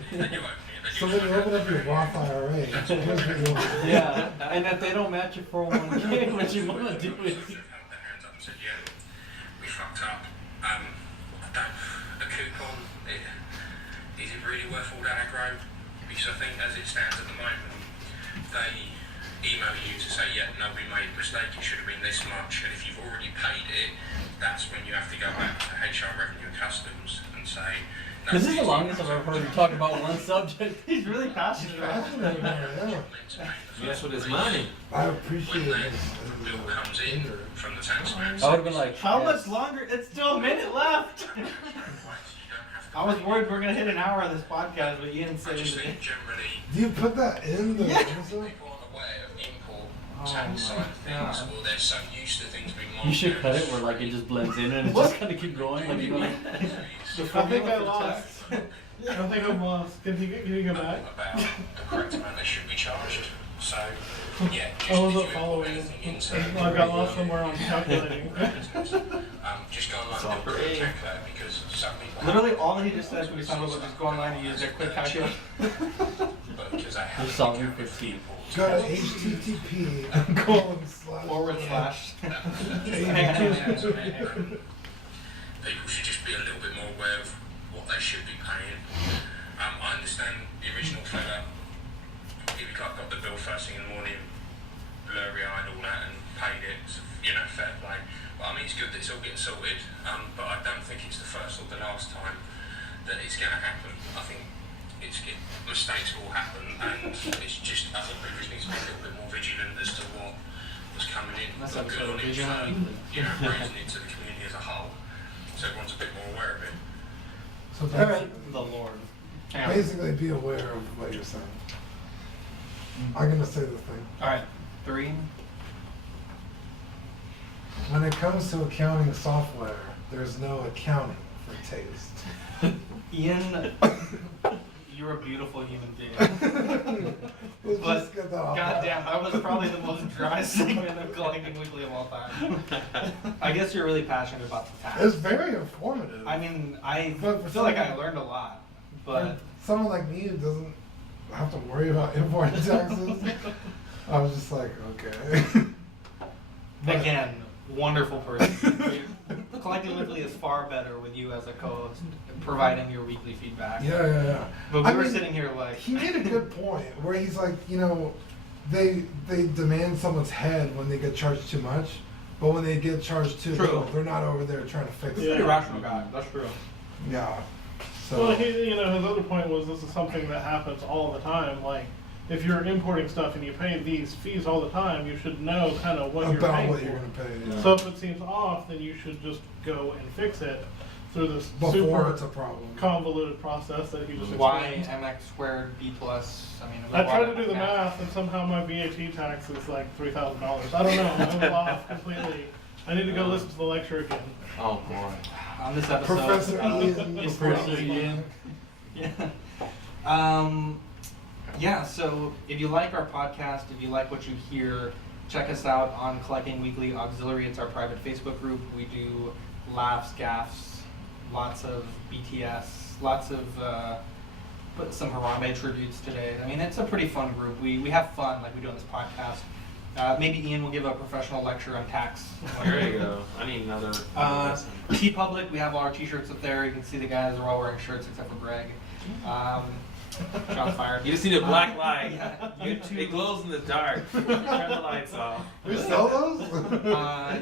So when you open up your Roth IRA, here's what you want. Yeah, and if they don't match your 401k, what you want to do is. We fucked up. The coupon, is it really worth all that aggro? Because I think as it stands at the moment, they email you to say, yeah, no, we made a mistake, it should have been this much, and if you've already paid it, that's when you have to go back to HR Revenue and Customs and say, no, This is the longest I've ever heard him talk about one subject. He's really passionate about it. Passionate about it, yeah. That's what his money. I appreciate when this. the bill comes in from the taxman. I would have been like, How yes. much longer? It's still a minute left. I was worried we're gonna hit an hour on this podcast, but Ian I said just it. think generally Do you put that in the Yeah. episode? people aren't aware of the import Oh tax side my of things, God. or they're so used to things being You should cut it monitored. where like it just blends in and it's just kind of keep going. Like, you know, like, I think I for lost. I think I'm lost. Can you go back? About the correct amount they should be charged. So, yeah, just I wasn't if you following. import anything into I got lost somewhere on calculating. just go online and do a quick calculator because some people Literally, all he just said when we talking about just go online and use their quick calculator. but because they have solving for T. Go to http // people should just be a little bit more aware of what they should be paying. I understand the original fella, if you got the bill first thing in the morning, blurry-eyed, all that, and paid it, fair play. But I mean, it's good that it's all getting sorted, but I don't think it's the first or the last time that it's going to happen. I think mistakes will happen, and it's just, I think we just need to be a little bit more vigilant as to what was coming in. That's but good episode on each vigilant. firm, raising it to the community as a whole, so everyone's a bit more aware of it. So The Lord. basically be aware of what you're saying. I'm gonna say the thing. Alright, 3. When it comes to accounting software, there's no accounting for taste. Ian, you're a beautiful human being. Let's But, just get that off. goddamn, that was probably the most dry segment of Collecting Weekly of all time. I guess you're really passionate about the tax. It's very informative. I mean, I But for feel like I someone- learned a lot, For but someone like me who doesn't have to worry about import taxes, I was just like, okay. But- again, wonderful person. Collecting Weekly is far better with you as a co-host, providing your weekly feedback. Yeah. But we I were mean, sitting here like, He made a good point where he's like, they demand someone's head when they get charged too much, but when they get charged too True. little, they're not over there trying to fix He's a it. pretty rational guy. That's true. Yeah. So Well, his other point was this is something that happens all the time. Like, if you're importing stuff and you pay these fees all the time, you should know kind of what you're about paying what for. you're gonna pay. Yeah. So if it seems off, then you should just go and fix it through this Before super it's a problem. convoluted process that he just Y explained. mx squared b plus. I mean, it was I a lot tried of to do the math, and somehow my VAT tax is like $3,000. I don't know. I'm off completely. I need to go listen to the lecture again. Oh boy. On this episode, Professor Ian. is Professor Ian. Yeah, so if you like our podcast, if you like what you hear, check us out on Collecting Weekly Auxiliary. It's our private Facebook group. We do laughs, gaffs, lots of BTS, lots of put some Harambe tributes today. I mean, it's a pretty fun group. We have fun like we do on this podcast. Maybe Ian will give a professional lecture on tax. There you go. I need another. T-Public, we have all our t-shirts up there. You can see the guys are all wearing shirts except for Greg. Shots fired. You just see the black light. Yeah, It YouTube. glows in the dark. Turn the lights off. We sell those?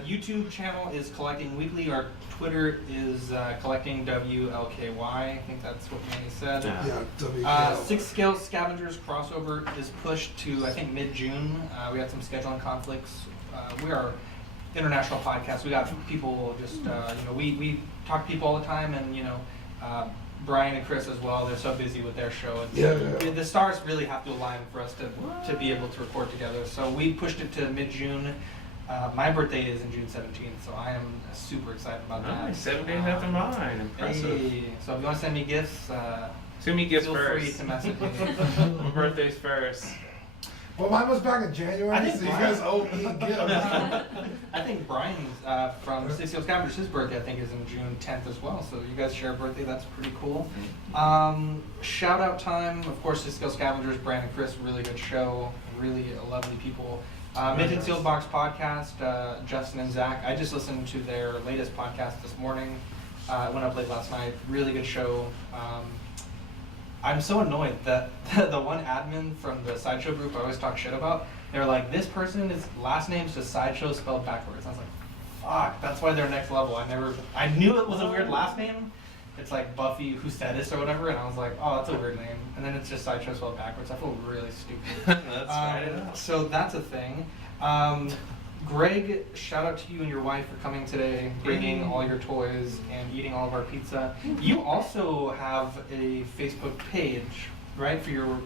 YouTube channel is Collecting Weekly. Our Twitter is Collecting WLKY. I think that's what Manny said. Yeah. Yeah, Six Scale Scavengers crossover is pushed to, I think, mid-June. We had some scheduling conflicts. We are international podcast. We got people just, we talk to people all the time, and Brian and Chris as well. They're so busy with their show. Yeah. The stars really have to align for us to be able to record together. So we pushed it to mid-June. My birthday is in June 17th, so I am super excited about that. Nice, 7 days after mine. Impressive. Hey, so if you want to send me gifts, Send me gifts feel first. free to message me. My birthday's first. Well, mine was back in January, I think so you Brian- guys owe me gifts. I think Brian's from Six Hills Scavengers, his birthday I think is in June 10th as well. So you guys share a birthday, that's pretty cool. Shout out time, of course, Six Hills Scavengers, Brian and Chris, really good show, really lovely people. Mint and Sealed Box podcast, Justin and Zach. I just listened to their latest podcast this morning. I went up late last night. Really good show. I'm so annoyed that the one admin from the Sideshow group I always talk shit about, they're like, this person's last name's just Sideshow spelled backwards. I was like, fuck, that's why they're next level. I knew it was a weird last name. It's like Buffy Hustetis or whatever, and I was like, oh, that's a weird name. And then it's just Sideshow spelled backwards. I feel really stupid. That's right. So that's a thing. Greg, shout out to you and your wife for coming today, bringing all your toys and eating all of our pizza. You also have a Facebook page, right, for your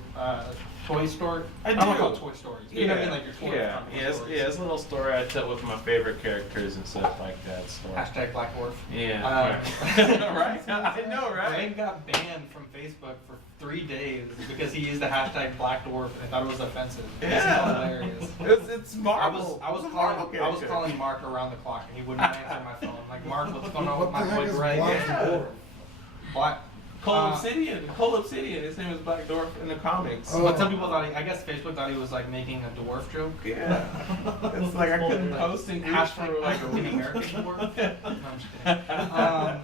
toy store? I don't do. call it toy stories. You know what I mean, like your toy It's a little story I tell with my favorite characters and stuff like that. So. Hashtag Black Dwarf. Yeah. Right? I know, right? Greg got banned from Facebook for 3 days because he used the hashtag Black Dwarf and I thought it was offensive. Yeah. It's hilarious. It's Marvel. I was calling Mark around the clock and he wouldn't answer my phone. Like, Mark, what's going on with What the my heck boy is Greg? Black Yeah. Dwarf? Black. Cole Obsidian. His name is Black Dwarf in the comics. Oh. But some people thought I guess Facebook thought he was like making a dwarf joke. Yeah. It's like I couldn't post in groups for like a an week. American dwarf. No, I'm just kidding.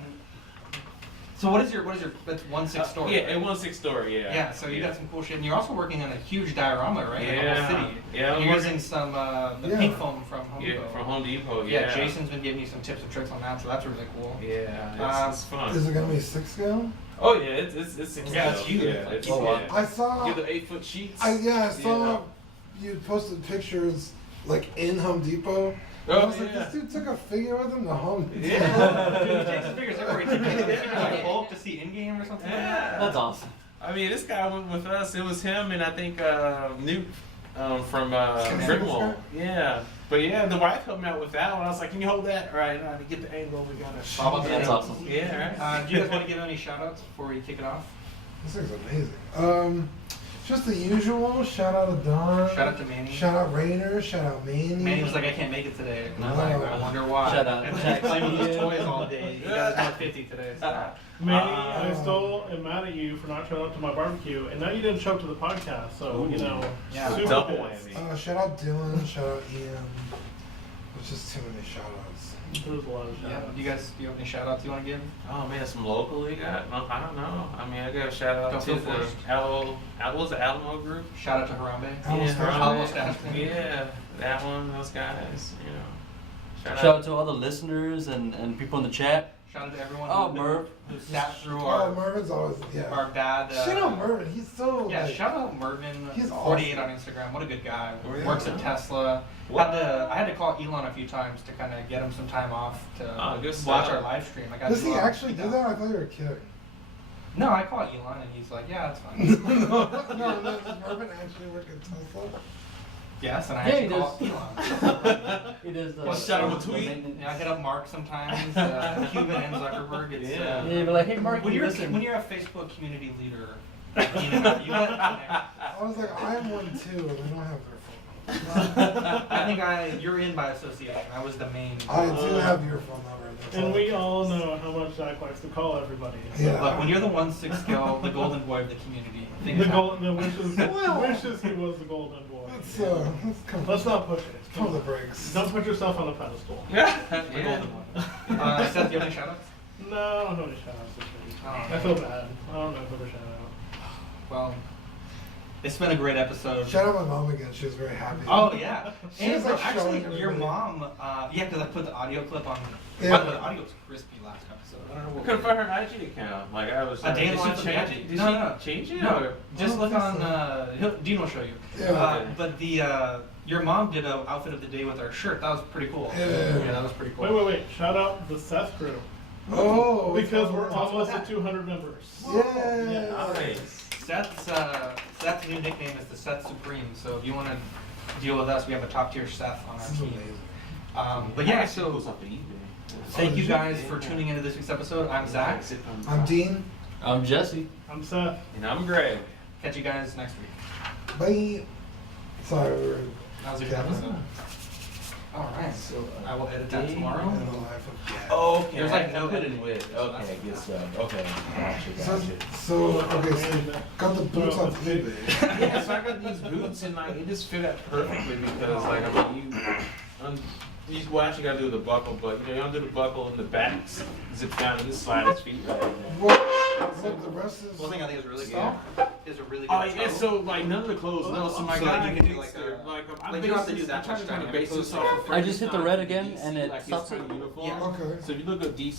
So what is your that's 1/6 story? Yeah, right? it 1/6 story, yeah. Yeah, so you got some cool shit, and you're also working on a huge diorama, right? In the whole city. Yeah, And you're using some the pink foam from Home Yeah, Depot. from Home Depot, Yeah, Jason's been giving you some tips and tricks on that, so that's really cool. Yeah, it's fun. Is it gonna be 6 scale? Oh yeah, it's 6 Yeah, it's scale. huge. Yeah, Like, it's, oh, wow. I saw. Get the 8-foot sheets. I saw Yeah. you posted pictures like in Home Depot. Oh, I was like, yeah. this dude took a figure with him to Home Depot. Yeah. Dude, he takes his figures everywhere. He takes his like bulk to see in game or something. Yeah. That's awesome. I mean, this guy went with us. It was him and I think Newt from Grimwald. Yeah. But yeah, the wife helped me out with that one. I was like, can you hold that? All right, to get the angle, we got it. That's awesome. Yeah, right. Do you guys want to give any shout outs before we kick it off? This thing's amazing. Just the usual. Shout out to Don. Shout out to Manny. Shout out Rainer. Shout out Manny. Manny was like, I can't make it today. And I'm No. like, I wonder why. Shout out. And then he's playing with his toys all day. He got his 150 today. So. Manny, I still am mad at you for not showing up to my barbecue, and now you didn't show up to the podcast, so, you know, Yeah. super Double pissed. whammy. Shout out Dylan. Shout out Ian. There's just too many shout outs. There's a lot of Yeah. shout-outs. Do you have any shout outs you want to give? Oh man, some local we got. I don't know. I mean, I got a shout out Don't to feel the forced. Alamo group. Shout out to Harambe. Alamo Yeah, Stash. Alamo Stash. Yeah, that one, those guys. You know. Shout out to all the listeners and people in the chat. Shout out to everyone Oh, who, Merv. who sat through Oh, Mervin's always, yeah. our bad. Shout out Mervin. He's so. Yeah, like, shout out Mervin, He's 48 awesome. on Instagram. What a good guy. Oh, yeah. Works at Tesla. I had to call Elon a few times to kind of get him some time off to Good watch stuff. our live stream. I got Does he Elon actually to do that? I thought you were kidding. No, I call Elon and he's like, yeah, it's fine. no, does Mervin actually work at Tesla? Yes, and I Yeah, had he to call Elon. It is the. Well, shout him a the tweet. maintenance. Yeah, I hit up Mark sometimes, Cuban and Zuckerberg. It's, Yeah. Yeah, but like, hey Mark, when you you're listen. when you're a Facebook community leader, you got in there. I was like, I am one too, and I don't have their phone number. I think you're in by association. I was the main. I do have your phone number. That's And all. we all know how much Zach likes to call everybody. Yeah. Look, when you're the 1/6 scale, the golden boy of the community, things The happen. golden, wishes he was the golden boy. Let's come. Let's not push it. Come on the brakes. Don't put yourself on a pedestal. Yeah. The golden one. Seth, do you have any shout-outs? No, I don't have any shout-outs this week. Oh. I feel bad. I don't know who to shout out. Well, it's been a great episode. Shout out my mom again. She was very happy. Oh yeah, She and was, like, actually, showing your everybody. mom, yeah, because I put the audio clip on. Yeah. By the way, the audio was crispy last episode. I don't know what. Couldn't find her IG account. Like I was. A day in did the she life of the change IG? it? Did No. she change it? No, or- just Oh, look that's on. Dean will show you. Yeah. But the your mom did an outfit of the day with our shirt. That was pretty cool. Yeah. that was pretty cool. Wait. Shout out the Seth crew. Oh, Because we're Tell us almost about at 200 members. Yeah. Nice. Seth's new nickname is the Seth Supreme. So if you want to deal with us, we have a top tier Seth on our This is team. amazing. But yeah, Still so goes up to eBay. thank you guys for tuning into this week's episode. I'm Zach. I'm Dean. I'm Jesse. I'm Seth. And I'm Greg. Catch you guys next week. Bye. Sorry, we were That was a good episode. All right, so I will edit that in tomorrow. the life of Gab. Oh, okay. There's like no put it editing. with. Okay, good stuff. Okay, gotcha, So, gotcha. so okay, so you got the boots off eBay. Yeah, so I got these boots and like it just fit up perfectly because like I mean you well actually gotta do the buckle, but you know you don't do the buckle and the back zips down and just slide his feet right in there. What the rest is? One thing I think is really good Yeah. is a really good Oh yeah, toe. so like none of the clothes no, so my So, guy like, you can do, thinks like, they're, a- like I'm like, you don't have to basing- do that I'm trying much to kind of dynamic base this posting. off of I just hit the red Frankenstein again, and DC, it like his stops kind it. of uniform. Yeah. Okay. So if you look at DC